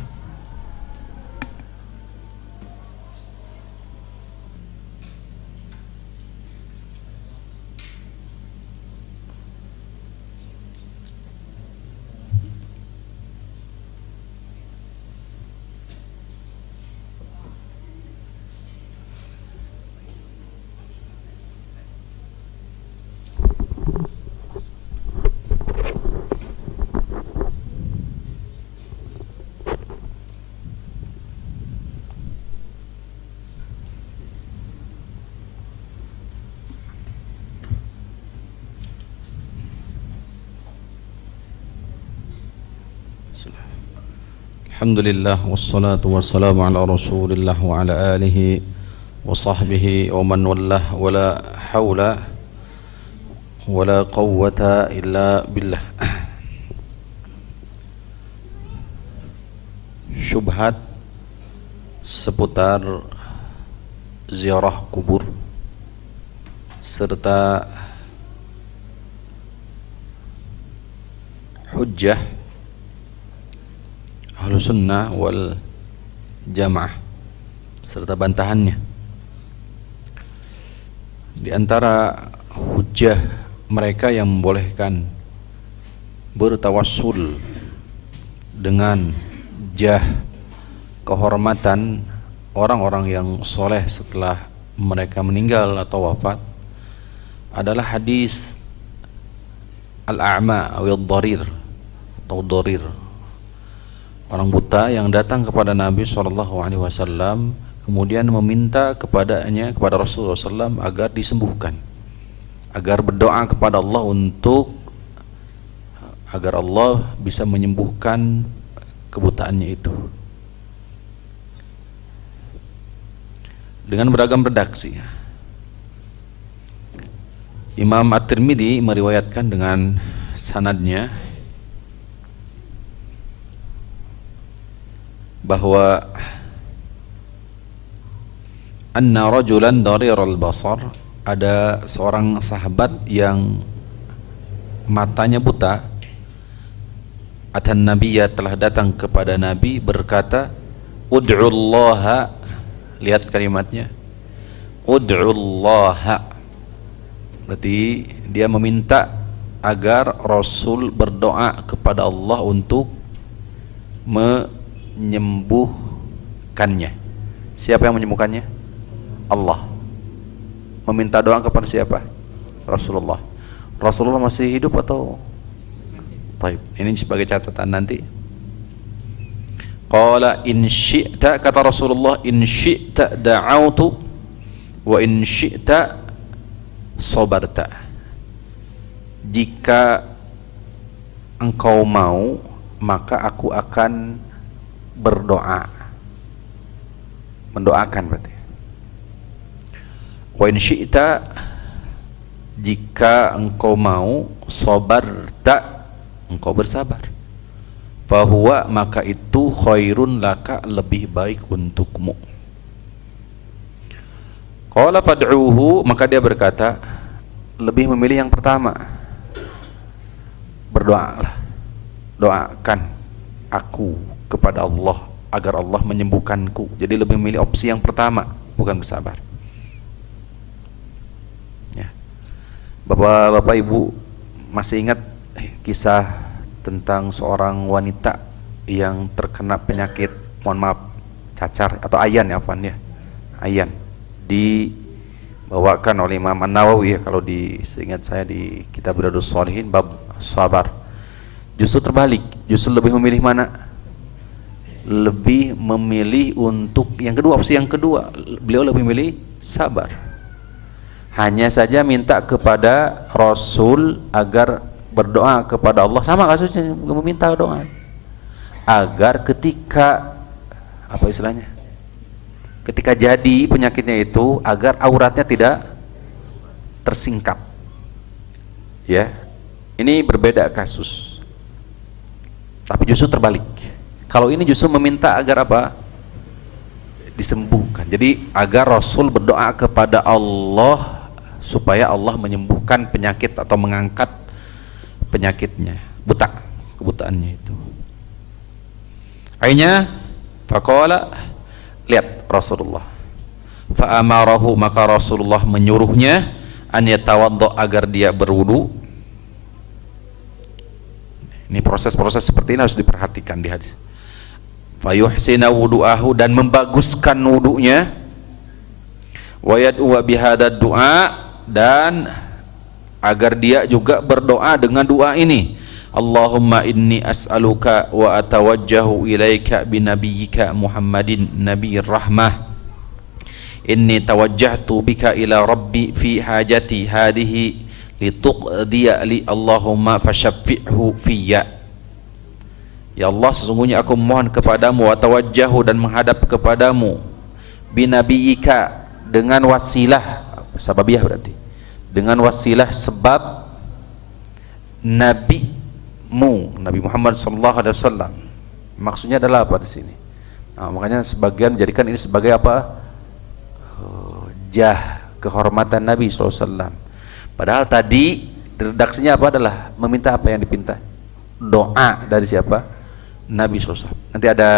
Alhamdulillah wassalatu wassalamu ala Rasulillah wa ala alihi wa sahbihi wa man wallah, wala hawla wala quwwata illa billah. Syubhat seputar ziarah kubur serta hujjah Ahlus Sunnah wal Jamaah serta bantahannya. Di antara hujjah mereka yang membolehkan bertawassul dengan jah kehormatan orang-orang yang soleh setelah mereka meninggal atau wafat adalah hadis al-a'ma atau ad-darir atau darir, orang buta yang datang kepada Nabi SAW kemudian meminta kepada Rasulullah SAW agar disembuhkan, agar berdoa kepada Allah agar Allah bisa menyembuhkan kebutaannya itu, dengan beragam redaksi. Imam At-Tirmidzi meriwayatkan dengan sanadnya bahwa anna rajulan dariral basar, ada seorang sahabat yang matanya buta, atan nabiyya, telah datang kepada Nabi berkata, ud'ullaha, lihat kalimatnya, ud'ullaha, berarti dia meminta agar Rasul berdoa kepada Allah untuk menyembuhkannya. Siapa yang menyembuhkannya? Allah. Meminta doa kepada siapa? Rasulullah. Rasulullah masih hidup atau? Baik, ini sebagai catatan nanti. Qala in syi'ta, kata Rasulullah, in syi'ta da'autu wa in syi'ta sabarta. Jika engkau mau, maka aku akan berdoa, mendoakan berarti. Wa in syi'ta, jika engkau mau, sabarta, engkau bersabar. Fahuwa, maka itu khairun laka, lebih baik untukmu. Qala fad'uhu, maka dia berkata, lebih memilih yang pertama. Berdoalah, doakan aku kepada Allah agar Allah menyembuhkanku. Jadi lebih memilih opsi yang pertama, bukan bersabar. Ya. Bapak Ibu masih ingat kisah tentang seorang wanita yang terkena penyakit, mohon maaf, cacar atau ayan ya, Afwan ya, ayan, dibawakan oleh Imam An-Nawawi ya, kalau seingat saya di kitab Riyadhus Shalihin bab sabar. Justru terbalik, justru lebih memilih mana? Lebih memilih untuk yang kedua, opsi yang kedua. Beliau lebih memilih sabar. Hanya saja minta kepada Rasul agar berdoa kepada Allah, sama kasusnya, meminta doa agar ketika apa istilahnya, ketika jadi penyakitnya itu, agar auratnya tidak tersingkap. Ya, ini berbeda kasus. Tapi justru terbalik. Kalau ini justru meminta agar apa? disembuhkan. Jadi agar Rasul berdoa kepada Allah supaya Allah menyembuhkan penyakit atau mengangkat penyakitnya, kebutaannya itu. Akhirnya faqala, lihat Rasulullah, fa amarahu, maka Rasulullah menyuruhnya an yatawaddo, agar dia berwudu. Ini proses-proses seperti ini harus diperhatikan di hadis. Fa yuhsina wudu'ahu, dan membaguskan wudunya. Wa yad'u bihadad du'a, dan agar dia juga berdoa dengan doa ini. Allahumma inni as'aluka wa atawajjahu ilaika binabiyyika Muhammadin nabiyir rahmah. Inni tawajjahtu bika ila rabbi fi hajati hadhihi lituqdiya li, Allahumma fashaffi'hu fiyya. Ya Allah, sesungguhnya aku mohon kepadamu, wa tawajjahu, dan menghadap kepadamu, binabiyyika, dengan wasilah, sababiyah berarti, dengan wasilah sebab nabimu, Nabi Muhammad SAW. Maksudnya adalah apa di sini? Nah, makanya sebagian jadikan ini sebagai apa? Jah, kehormatan Nabi SAW. Padahal tadi redaksinya apa adalah meminta apa yang dipinta? Doa dari siapa? Nabi SAW. Nanti ada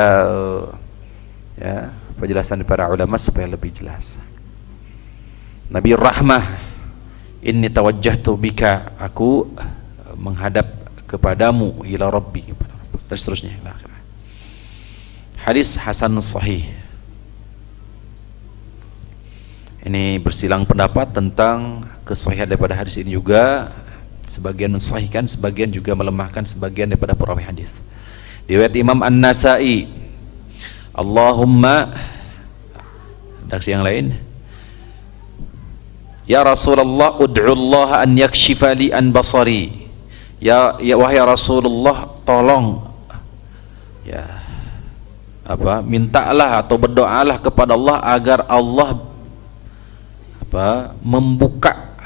ya, penjelasan dari para ulama supaya lebih jelas. Nabi Rahmah, inni tawajjahtu bika, aku menghadap kepadamu, ila rabbi, dan seterusnya. Hadis hasan sahih. Ini bersilang pendapat tentang kesahihan daripada hadis ini juga. Sebagian mensahihkan, sebagian juga melemahkan sebagian daripada perawi hadis. Riwayat Imam An-Nasa'i, Allahumma, redaksi yang lain, ya Rasulullah, ud'ullah an yakshifa li an basari. Ya wahai Rasulullah, tolong ya apa, mintalah atau berdoalah kepada Allah agar Allah apa, membuka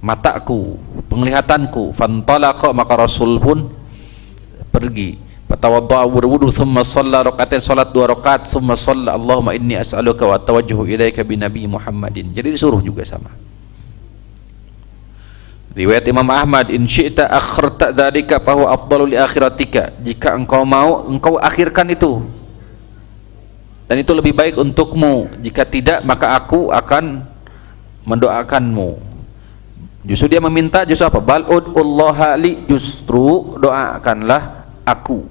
mataku, penglihatanku. Fantalaqa, maka Rasul pun pergi. Fatawadda'a, berwudu, thumma shalla rakaatain, salat 2 rakaat, thumma shalla Allahumma inni as'aluka wa atawajjahu ilaika bi nabi Muhammadin. Jadi disuruh juga sama. Riwayat Imam Ahmad, in syi'ta akharta dzalika fa huwa afdalu li akhiratika. Jika engkau mau, engkau akhirkan itu, dan itu lebih baik untukmu. Jika tidak, maka aku akan mendoakanmu. Justru dia meminta, justru apa? Bal ud'ullaha li, justru doakanlah aku.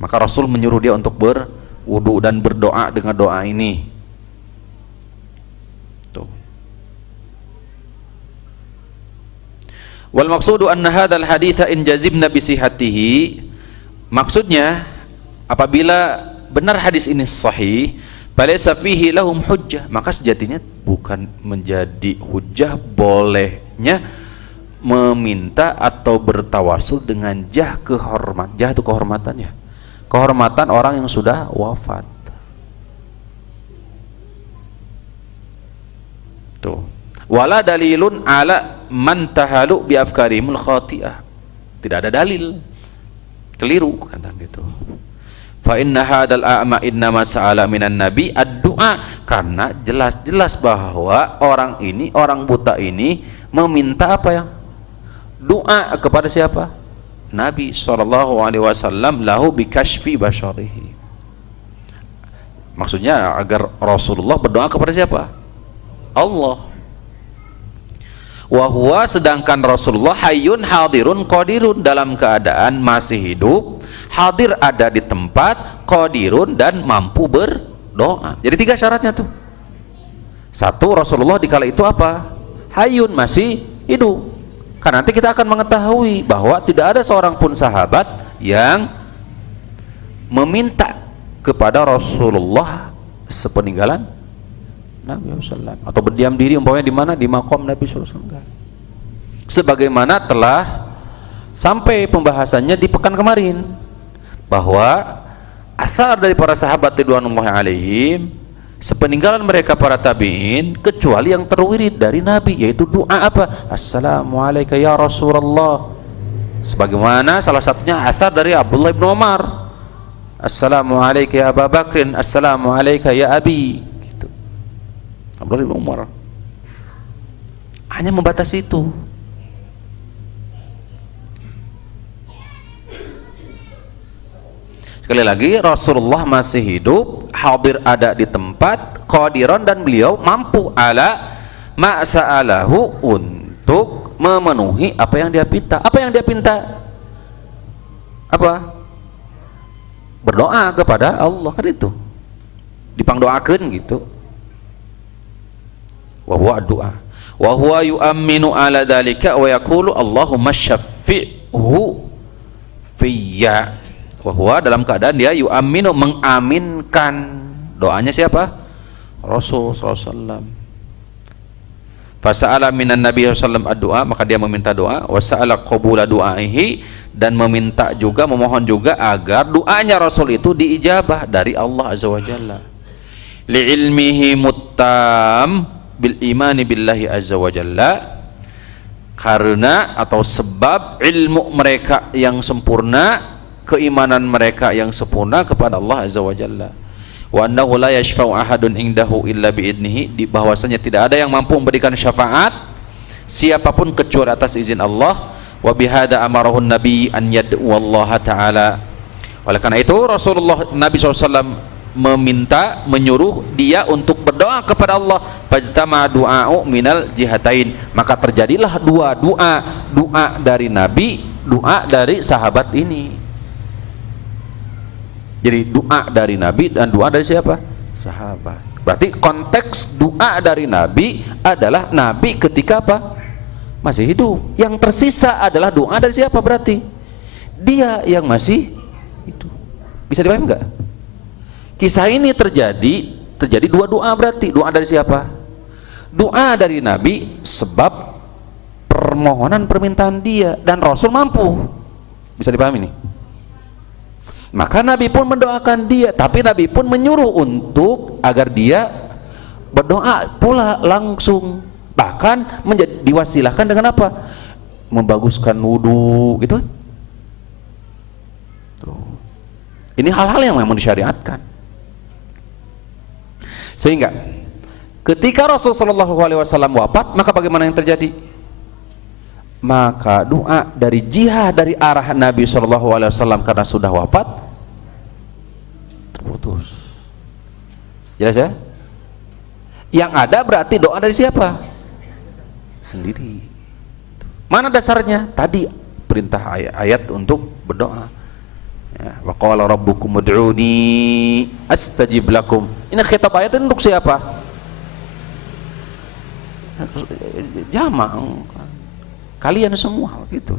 Maka Rasul menyuruh dia untuk berwudu dan berdoa dengan doa ini. Tuh. Wal maqsudu anna hadzal haditsa in jazibna bi sihhatihi, maksudnya apabila benar hadis ini sahih, falaysa fihi lahum hujjah, maka sejatinya bukan menjadi hujjah bolehnya meminta atau bertawasul dengan jah kehormatan. Jah itu kehormatan ya, kehormatan orang yang sudah wafat. Tuh. Wala dalilun ala man tahalu bi afkarimul khati'ah. Tidak ada dalil, keliru kata gitu. Fa inna hadzal a'ma innama sa'ala minan nabi ad-du'a, karena jelas-jelas bahwa orang ini, orang buta ini meminta apa ya? Doa kepada siapa? Nabi SAW lahu bikashfi basyarihi. Maksudnya agar Rasulullah berdoa kepada siapa? Allah. Wa huwa, sedangkan Rasulullah hayyun hadirun qadirun, dalam keadaan masih hidup, hadir ada di tempat, qadirun dan mampu berdoa. Jadi 3 syaratnya tuh. 1, Rasulullah dikala itu apa? Hayyun, masih hidup. Karena nanti kita akan mengetahui bahwa tidak ada seorang pun sahabat yang meminta kepada Rasulullah sepeninggalan Nabi SAW, atau berdiam diri umpamanya di mana, di makom Nabi SAW. Sebagaimana telah sampai pembahasannya di pekan kemarin, bahwa asar dari para sahabat ridwanullahi alaihim sepeninggalan mereka para tabi'in, kecuali yang terwirid dari Nabi, yaitu doa apa? Assalamualaikum ya Rasulullah. Sebagaimana salah satunya asar dari Abdullah bin Umar, Assalamu alayka ya Abu Bakrin, assalamu alayka ya Abi, gitu. Abdullah bin Umar hanya membatasi itu. Sekali lagi, Rasulullah masih hidup, hadir ada di tempat, qadiran, dan beliau mampu ala ma'sa'alahu, untuk memenuhi apa yang dia pinta. Apa yang dia pinta? Apa? Berdoa kepada Allah, kan itu. Dipangdoakeun gitu. Wa huwa doa. Wa huwa yu'minu ala dzalika wa yaqulu Allahumma syaffi'hu fiyya. Wahwa dalam keadaan dia yu'aminu, mengaminkan. Doanya siapa? Rasul SAW. Fasa'ala minan Nabi SAW ad-du'a, maka dia meminta doa. Wasa'ala qabula du'aihi, dan meminta juga, memohon juga agar doanya Rasul itu diijabah dari Allah Azza wa Jalla. Li'ilmihi muttam bil imani billahi Azza wa Jalla, karena atau sebab ilmu mereka yang sempurna, keimanan mereka yang sempurna kepada Allah Azza wa Jalla. Wa annahu la yashfa'u ahadun indahu illa biidnihi, di bahwasanya tidak ada yang mampu memberikan syafaat siapapun kecuali atas izin Allah. Wa bihada amarahun nabi an yad'u Allah ta'ala. Oleh karena itu Rasulullah Nabi SAW meminta, menyuruh dia untuk berdoa kepada Allah. Fajtama du'a'u minal jihatain, maka terjadilah dua doa, doa dari Nabi, doa dari sahabat ini. Jadi doa dari Nabi dan doa dari siapa? Sahabat. Berarti konteks doa dari Nabi adalah Nabi ketika apa? Masih hidup. Yang tersisa adalah doa dari siapa berarti? Dia yang masih hidup. Bisa dipahami enggak? Kisah ini terjadi dua doa berarti. Doa dari siapa? Doa dari Nabi sebab permohonan permintaan dia, dan Rasul mampu. Bisa dipahami nih? Maka Nabi pun mendoakan dia, tapi Nabi pun menyuruh untuk agar dia berdoa pula langsung, bahkan diwasilahkan dengan apa? Membaguskan wudu, gitu. Ini hal-hal yang memang disyariatkan. Sehingga ketika Rasulullah SAW wafat, maka bagaimana yang terjadi? Maka doa dari jihad dari arah Nabi SAW karena sudah wafat terputus. Jelas ya? Yang ada berarti doa dari siapa? Sendiri. Mana dasarnya? Tadi perintah ayat untuk berdoa. Ya, wa qala rabbukum ud'uni astajib lakum. Ini khitab ayat untuk siapa? Jamaah, kalian semua gitu.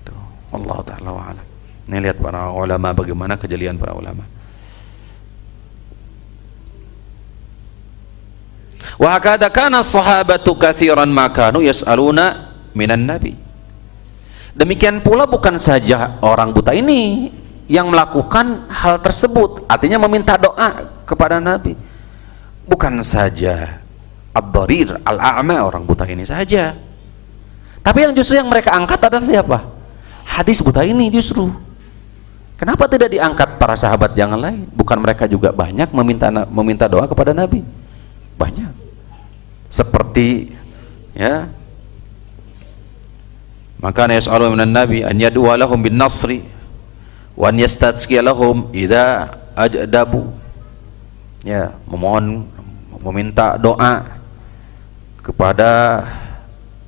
Tuh, Allah Ta'ala wa'ala. Ini lihat para ulama, bagaimana kejelian para ulama. Wa hakadha kana sahabatu katsiran ma kanu yas'aluna minan nabi. Demikian pula bukan saja orang buta ini yang melakukan hal tersebut, artinya meminta doa kepada Nabi. Bukan saja ad-dharir, al-a'ma, orang buta ini saja. Tapi yang justru yang mereka angkat adalah siapa? Hadis buta ini justru. Kenapa tidak diangkat para sahabat yang lain? Bukan mereka juga banyak meminta doa kepada Nabi? Banyak. Seperti ya, maka yas'alu minan nabi an yad'u lahum bin nasri wa an yastatsqiya lahum idza ajdabu. Ya, meminta doa kepada,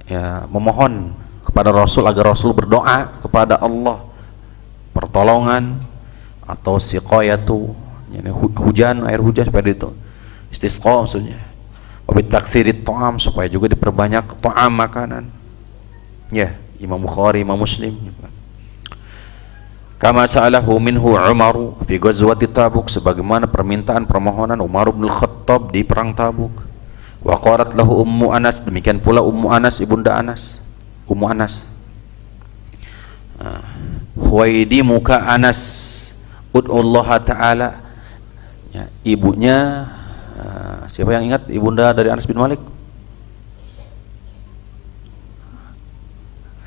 ya, memohon kepada Rasul agar Rasul berdoa kepada Allah pertolongan atau siqayatu, yani hujan, air hujan, supaya itu istisqa maksudnya. Wabit taktsirit ta'am, supaya juga diperbanyak ta'am, makanan. Ya, Imam Bukhari, Imam Muslim. Kama sa'alahu minhu Umaru fi ghazwati Tabuk, sebagaimana permintaan permohonan Umar bin Khattab di perang Tabuk. Wa qarat lahu Ummu Anas, demikian pula Ummu Anas, ibunda Anas, Ummu Anas. Huwaidi muka Anas ud'ullaha ta'ala, ya, ibunya siapa yang ingat ibunda dari Anas bin Malik?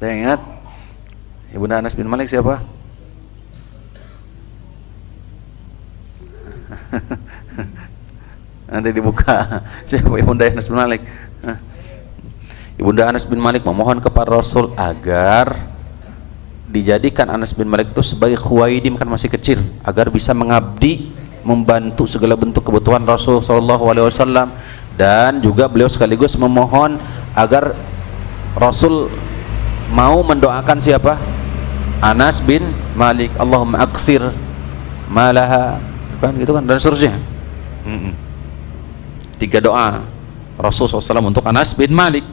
Saya ingat ibunda Anas bin Malik siapa? Nanti dibuka siapa Ibunda Anas bin Malik. Ibunda Anas bin Malik memohon kepada Rasul agar dijadikan Anas bin Malik itu sebagai khuwaidim, kan masih kecil, agar bisa mengabdi, membantu segala bentuk kebutuhan Rasul sallallahu alaihi wasallam. Dan juga beliau sekaligus memohon agar Rasul mau mendoakan siapa? Anas bin Malik. Allahumma akthir malaha, kan gitu kan, dan seterusnya. 3 doa Rasul SAW untuk Anas bin Malik.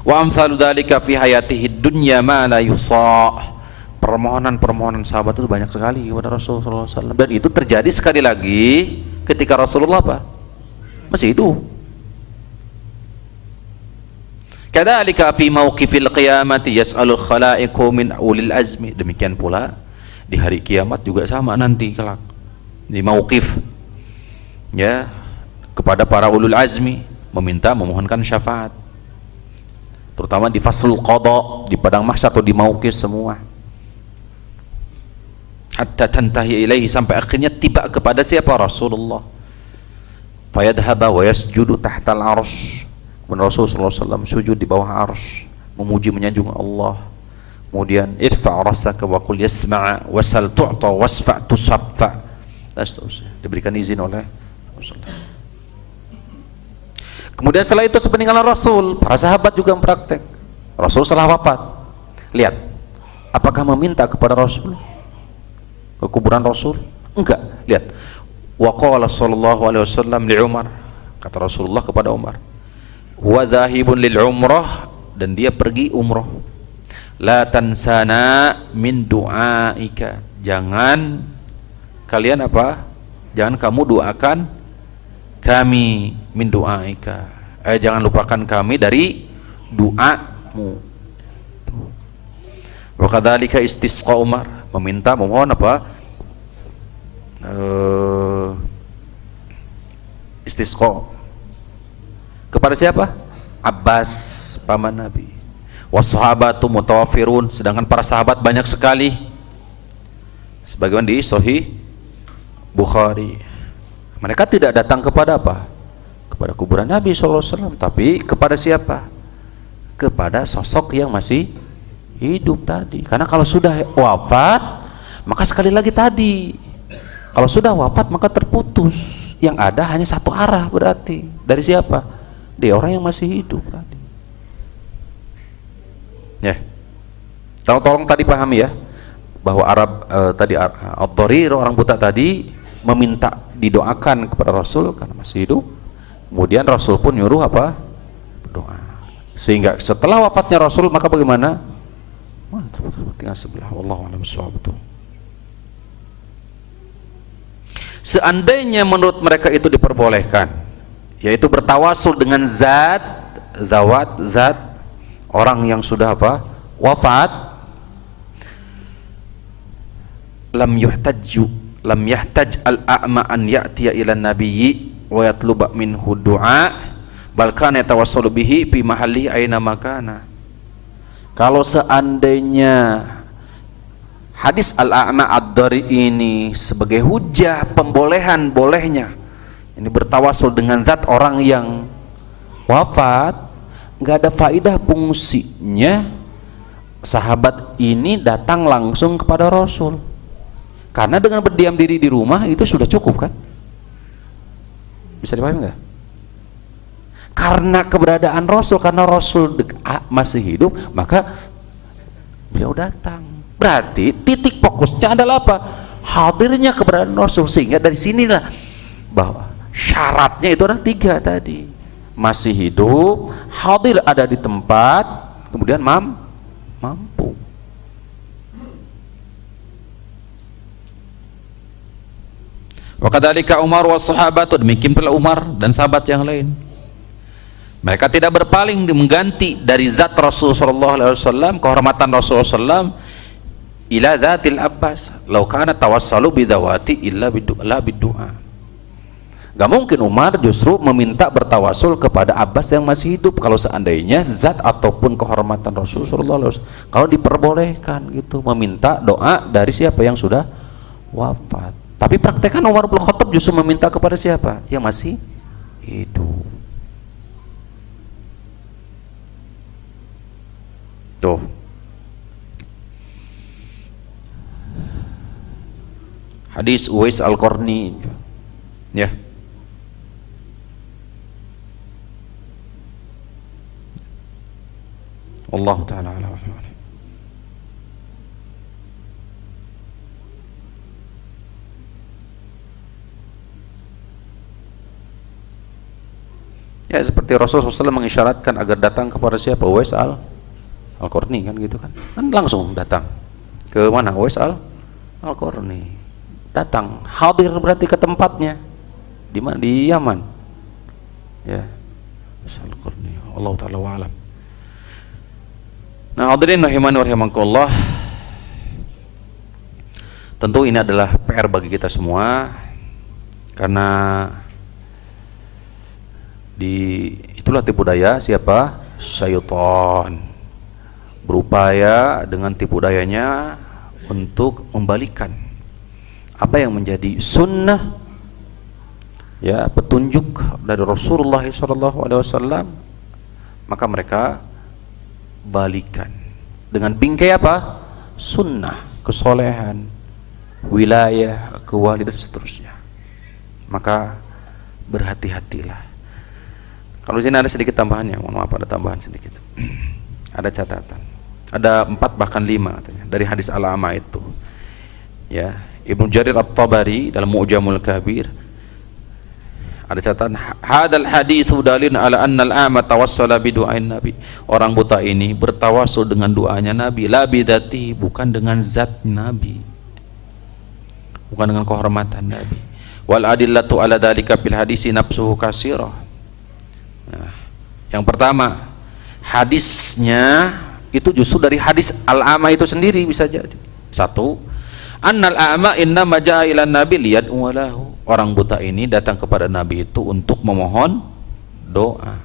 Wa amsalu dzalika fi hayatihi dunya ma la yusa. Permohonan-permohonan sahabat itu banyak sekali kepada Rasulullah SAW, dan itu terjadi sekali lagi ketika Rasulullah apa? Masih hidup. Kadzalika fi mauqifil qiyamati yas'alul khalaiqu min ulil azmi. Demikian pula di hari kiamat juga sama nanti kelak di mauqif, ya, kepada para ulul azmi memohonkan syafaat, terutama di faslul qada, di padang mahsyar atau di mauqif semua. Hatta tantahi ilaihi, sampai akhirnya tiba kepada siapa? Rasulullah. Fayadhaba wa yasjudu tahtal arsy. Rasulullah SAW sujud di bawah arsy, memuji menyanjung Allah. Kemudian irfa' rasaka wa qul yasma' wasal tu'ta wasfa' tusaffa, dan seterusnya, diberikan izin oleh Rasulullah. Kemudian setelah itu sepeninggalan Rasul, para sahabat juga mempraktek. Rasul setelah wafat, lihat, apakah meminta kepada Rasul ke kuburan Rasul? Enggak. Lihat, wa qala sallallahu alaihi wasallam li Umar, kata Rasulullah kepada Umar, wa dhahibun lil umrah, dan dia pergi umrah, la tansana min du'aika, jangan kalian apa? Jangan kamu doakan kami, min du'aika, jangan lupakan kami dari doamu. Wa kadzalika istisqa Umar, memohon apa? Istisqa kepada siapa? Abbas, paman Nabi. Wassahabatu mutawaffirun, sedangkan para sahabat banyak sekali, sebagaimana di Sahih Bukhari. Mereka tidak datang kepada apa? Kepada kuburan Nabi SAW, tapi kepada siapa? Kepada sosok yang masih hidup tadi. Karena kalau sudah wafat, maka sekali lagi tadi, kalau sudah wafat maka terputus, yang ada hanya satu arah berarti. Dari siapa? Dia orang yang masih hidup tadi. Ya, tolong tadi pahami ya, bahwa tadi ad-dharir, orang buta tadi meminta didoakan kepada Rasul karena masih hidup. Kemudian Rasul pun nyuruh apa? Berdoa. Sehingga setelah wafatnya Rasul, maka bagaimana? Tinggal sebelah. Wallahu a'lam bishawab. Seandainya menurut mereka itu diperbolehkan, yaitu bertawasul dengan zat orang yang sudah apa? Wafat, lam yahtaj al-a'ma an ya'tiya ila nabiyyi wa yatluba minhu du'a, bal kana yatawassalu bihi fi mahalli aina makana. Kalau seandainya hadis al-a'ma ad-dari ini sebagai hujah pembolehan bolehnya ini bertawasul dengan zat orang yang wafat, nggak ada faidah fungsinya sahabat ini datang langsung kepada Rasul, karena dengan berdiam diri di rumah itu sudah cukup kan? Bisa dipahami nggak? Karena keberadaan Rasul, karena Rasul masih hidup, maka beliau datang. Berarti titik fokusnya adalah apa? Hadirnya keberadaan Rasul. Sehingga dari sinilah bahwa syaratnya itu ada 3 tadi: masih hidup, hadir ada di tempat, kemudian mampu. Wa kadzalika Umar wa sahabatu, demikian pula Umar dan sahabat yang lain. Mereka tidak berpaling mengganti dari zat Rasulullah SAW, kehormatan Rasulullah SAW, ila zatil Abbas. Lau kana tawassalu bidawati illa biddu'a. Gak mungkin Umar justru meminta bertawasul kepada Abbas yang masih hidup kalau seandainya zat ataupun kehormatan Rasulullah SAW, kalau diperbolehkan gitu, meminta doa dari siapa yang sudah wafat. Tapi praktekan Umar bin Khattab justru meminta kepada siapa? Yang masih hidup. Tuh. Hadis Uwais Al-Qarni. Ya. Allah taala ala wa ala. Ya, seperti Rasulullah SAW mengisyaratkan agar datang kepada siapa? Uwais Al-Qarni kan gitu kan. Kan langsung datang. Ke mana? Uwais Al-Qarni. Datang, hadir berarti ke tempatnya. Di mana? Di Yaman. Ya. Al-Qarni. Allah taala wa alam. Nah, hadirin rahimani wa rahimakumullah. Tentu ini adalah PR bagi kita semua, karena itulah tipu daya siapa? Syaitan. Berupaya dengan tipu dayanya untuk membalikan apa yang menjadi sunnah, ya, petunjuk dari Rasulullah SAW, maka mereka balikan dengan bingkai apa? Sunnah, kesolehan, wilayah, kewali dan seterusnya. Maka berhati-hatilah. Kalau di sini ada sedikit tambahannya, mohon maaf, ada tambahan sedikit. Ada catatan. Ada 4 bahkan 5 katanya dari hadis Al-A'ma itu. Ya, Ibnu Jarir At-Tabari dalam Mu'jamul Kabir ada catatan, hadal haditsu dalil ala anna al-a'ma tawassala bi du'ain nabi. Orang buta ini bertawasul dengan doanya Nabi, la bidati, bukan dengan zat Nabi, bukan dengan kehormatan Nabi. Wal adillatu ala dzalika fil hadisi nafsuhu katsirah. Nah, yang pertama, hadisnya itu justru dari hadis Al-A'ma itu sendiri bisa jadi. Satu, annal a'ma inna maja'a ila nabi liyad'u lahu. Orang buta ini datang kepada Nabi itu untuk memohon doa.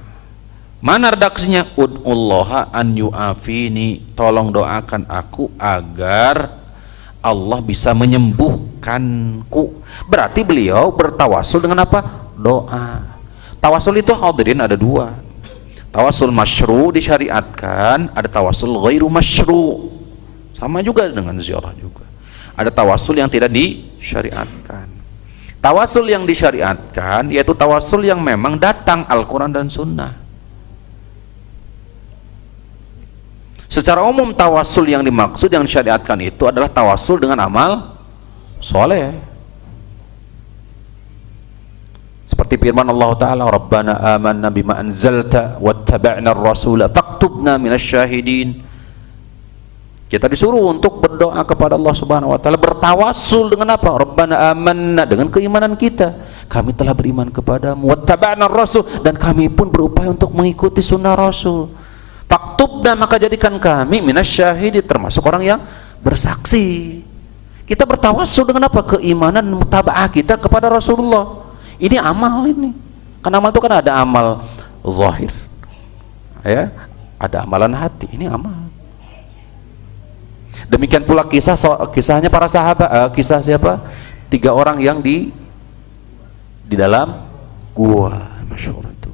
Mana redaksinya? Ud'ullaha an yu'afini, tolong doakan aku agar Allah bisa menyembuhkanku. Berarti beliau bertawasul dengan apa? Doa. Tawasul itu hadirin ada 2. Tawasul masyru' disyariatkan, ada tawasul ghairu masyru'. Sama juga dengan ziarah juga. Ada tawasul yang tidak disyariatkan. Tawasul yang disyariatkan yaitu tawasul yang memang datang Al-Quran dan Sunnah. Secara umum tawasul yang dimaksud, yang disyariatkan itu adalah tawasul dengan amal soleh. Seperti firman Allah Ta'ala, Rabbana amanna bima anzalta wattaba'na ar-rasula faktubna minasyahidin. Kita disuruh untuk berdoa kepada Allah Subhanahu wa taala, bertawassul dengan apa? Rabbana amanna, dengan keimanan kita. Kami telah beriman kepadamu. Wattaba'na ar-rasul, dan kami pun berupaya untuk mengikuti sunnah Rasul. Faktubna, maka jadikan kami minasyahidi, termasuk orang yang bersaksi. Kita bertawassul dengan apa? Keimanan mutaba'ah kita kepada Rasulullah. Ini amal ini. Karena amal itu kan ada amal zahir. Ya, ada amalan hati. Ini amal. Demikian pula kisahnya para sahabat, kisah siapa? 3 orang yang di dalam gua, masyhur itu.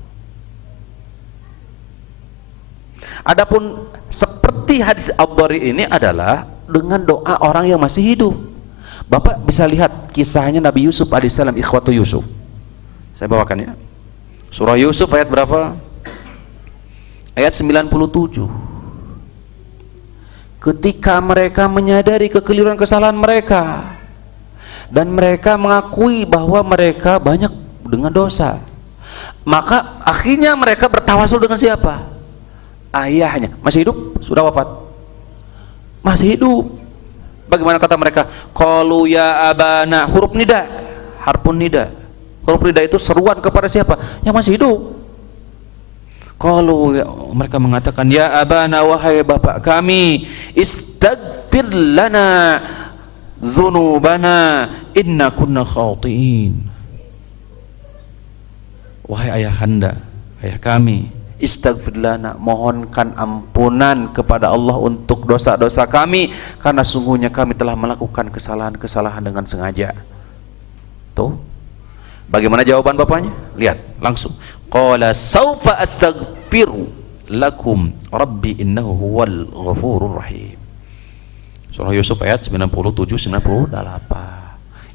Adapun seperti hadis Al-Bari ini adalah dengan doa orang yang masih hidup. Bapak bisa lihat kisahnya Nabi Yusuf alaihissalam, ikhwatu Yusuf. Saya bawakan ya. Surah Yusuf ayat berapa? Ayat 97. Ketika mereka menyadari kekeliruan kesalahan mereka dan mereka mengakui bahwa mereka banyak dengan dosa, maka akhirnya mereka bertawasul dengan siapa? Ayahnya. Masih hidup? Sudah wafat? Masih hidup. Bagaimana kata mereka? Qalu ya abana, huruf nida, harfun nida. Huruf nida itu seruan kepada siapa? Yang masih hidup. Kalau mereka mengatakan, ya abana, wahai bapak kami, istaghfir lana dzunubana inna kunna khati'in. Wahai ayahanda, ayah kami, istaghfir lana, mohonkan ampunan kepada Allah untuk dosa-dosa kami, karena sungguhnya kami telah melakukan kesalahan-kesalahan dengan sengaja. Tuh, bagaimana jawaban bapaknya? Lihat langsung, qala saufa astaghfiru lakum rabbi innahu huwal ghafurur rahim. Surah Yusuf ayat 97-98.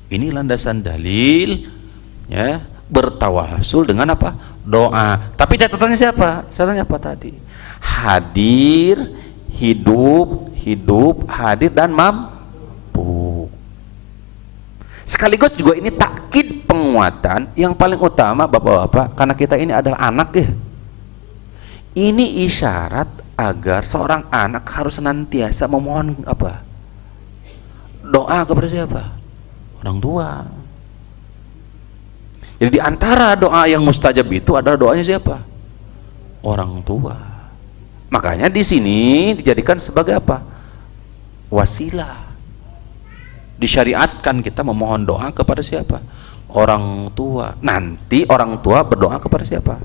Ini landasan dalil ya, bertawasul dengan apa? Doa. Tapi catatannya siapa? Catatannya apa tadi? Hadir, hidup, hadir dan mampu. Sekaligus juga ini takkid penguatan yang paling utama Bapak-bapak, karena kita ini adalah anak ya. Ini isyarat agar seorang anak harus senantiasa memohon apa? Doa kepada siapa? Orang tua. Jadi di antara doa yang mustajab itu adalah doanya siapa? Orang tua. Makanya di sini dijadikan sebagai apa? Wasilah. Disyariatkan kita memohon doa kepada siapa? Orang tua. Nanti orang tua berdoa kepada siapa?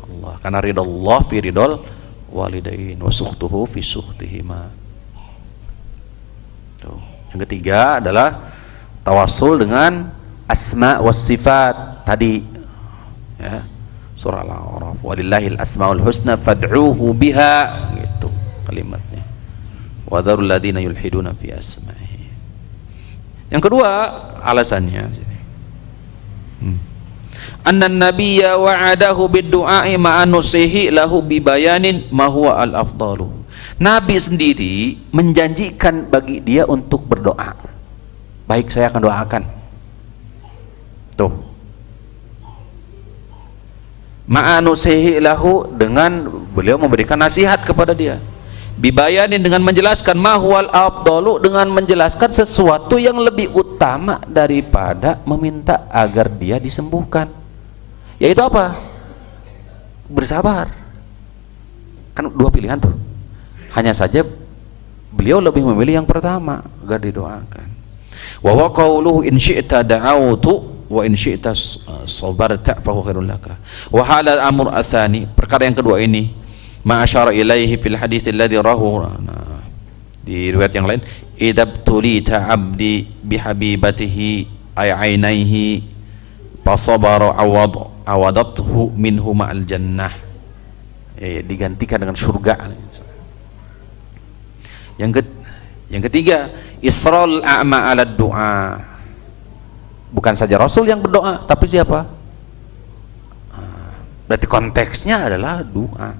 Allah. Karena ridallah fi ridal walidain wa sukhtuhu fi sukhtihima. Tuh. Yang ketiga adalah tawassul dengan asma was sifat tadi ya, surah Al-A'raf, walillahil asmaul husna fad'uhu biha, gitu kalimatnya, wa dzarul ladzina yulhiduna fi asma'ihi. Yang kedua alasannya anna nabiyya wa'adahu bid-du'a'i ma'a nusihi lahu bi bayanin ma huwa al-afdalu. Nabi sendiri menjanjikan bagi dia untuk berdoa. Baik, saya akan doakan. Tuh, ma'anusihi lahu, dengan beliau memberikan nasihat kepada dia, bibayanin, dengan menjelaskan, mahwal afdalu, dengan menjelaskan sesuatu yang lebih utama daripada meminta agar dia disembuhkan, yaitu apa? Bersabar. Kan dua pilihan tuh, hanya saja beliau lebih memilih yang pertama, agar didoakan. Wa wa qawluhu in syi'ta da'autu wa in syi'ta sabarta fa huwa khairul laka. Wa halal amr atsani, perkara yang kedua ini, ma asyara ilaihi fil hadits alladhi rahu, di riwayat yang lain, idabtulita abdi bihabibatihi ay ainaihi fasabara awadathu minhu ma'al jannah, digantikan dengan surga. Yang ketiga, israrul a'ma 'ala du'a. Bukan saja Rasul yang berdoa, tapi siapa? Berarti konteksnya adalah doa.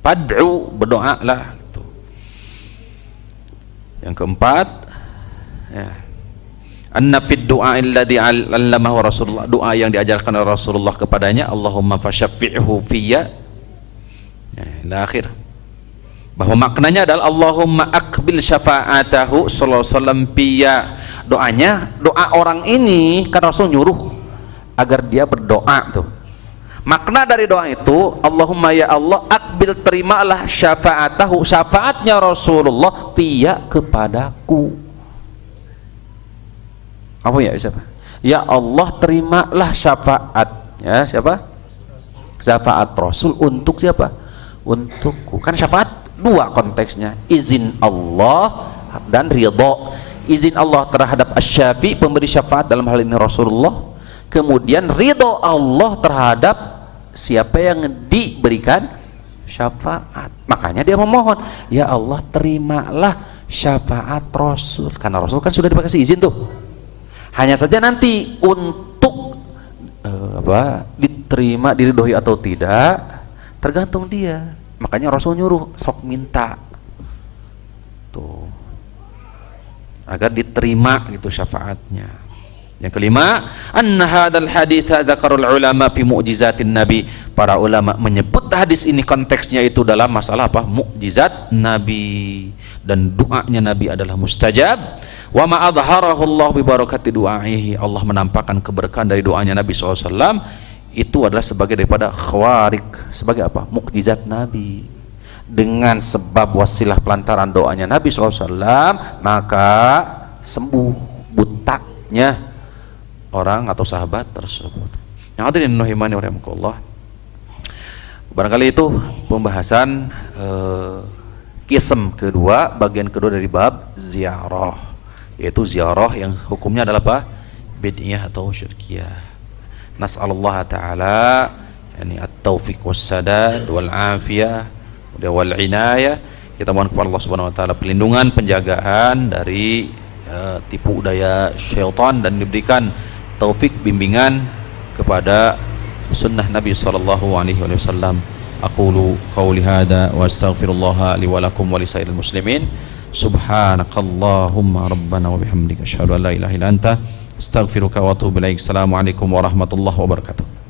Pad'u, berdoalah gitu. Yang keempat ya, anna fid du'a alladhi 'allamahu Rasulullah, doa yang diajarkan oleh Rasulullah kepadanya, Allahumma fasyaffi'hu fiyya, ya, ila akhir. Bahwa maknanya adalah Allahumma akbil syafa'atahu sallallahu alaihi wasallam fiyya. Doanya, doa orang ini kan Rasul nyuruh agar dia berdoa tuh. Makna dari doa itu, Allahumma ya Allah, akbil, terimalah syafa'atahu, syafaatnya Rasulullah fiyya, kepadaku. Apa ya siapa? Ya Allah, terimalah syafaat, ya siapa? Syafaat Rasul untuk siapa? Untukku. Kan syafaat dua konteksnya, izin Allah dan ridho. Izin Allah terhadap asy-syafi, pemberi syafaat, dalam hal ini Rasulullah. Kemudian ridho Allah terhadap siapa yang diberikan syafaat. Makanya dia memohon, ya Allah, terimalah syafaat Rasul, karena Rasul kan sudah dikasih izin tuh. Hanya saja nanti untuk diterima, diridhoi atau tidak, tergantung dia. Makanya Rasul nyuruh, sok minta tuh, agar diterima gitu syafaatnya. Yang kelima, anna hadzal haditsa dzakarul ulama fi mu'jizatin nabi. Para ulama menyebut hadis ini konteksnya itu dalam masalah apa? Mukjizat Nabi, dan doanya Nabi adalah mustajab. Wa ma adharahu Allah bi barakati du'aihi, Allah menampakkan keberkahan dari doanya Nabi SAW. Itu adalah sebagai daripada khawarik, sebagai apa? Mukjizat Nabi. Dengan sebab wasilah pelantaran doanya Nabi SAW, maka sembuh butaknya orang atau sahabat tersebut. Hadirin rahimani wa rahimakumullah. Barangkali itu pembahasan kism kedua, bagian kedua dari bab ziarah, yaitu ziarah yang hukumnya adalah apa? Bid'iyah atau syirkiyah. Nas'alullah ta'ala yani at-taufiq was-sadad wal afiyah wal inayah. Kita mohon kepada Allah Subhanahu wa taala perlindungan, penjagaan dari tipu daya syaitan, dan diberikan taufik bimbingan kepada sunnah Nabi sallallahu alaihi wasallam. Aqulu qawli hadza wa astaghfirullah li wa lakum wa lisairil muslimin. Subhanakallahumma rabbana wa bihamdika asyhadu an la ilaha illa anta astaghfiruka wa atubu ilaik. Assalamualaikum warahmatullahi wabarakatuh.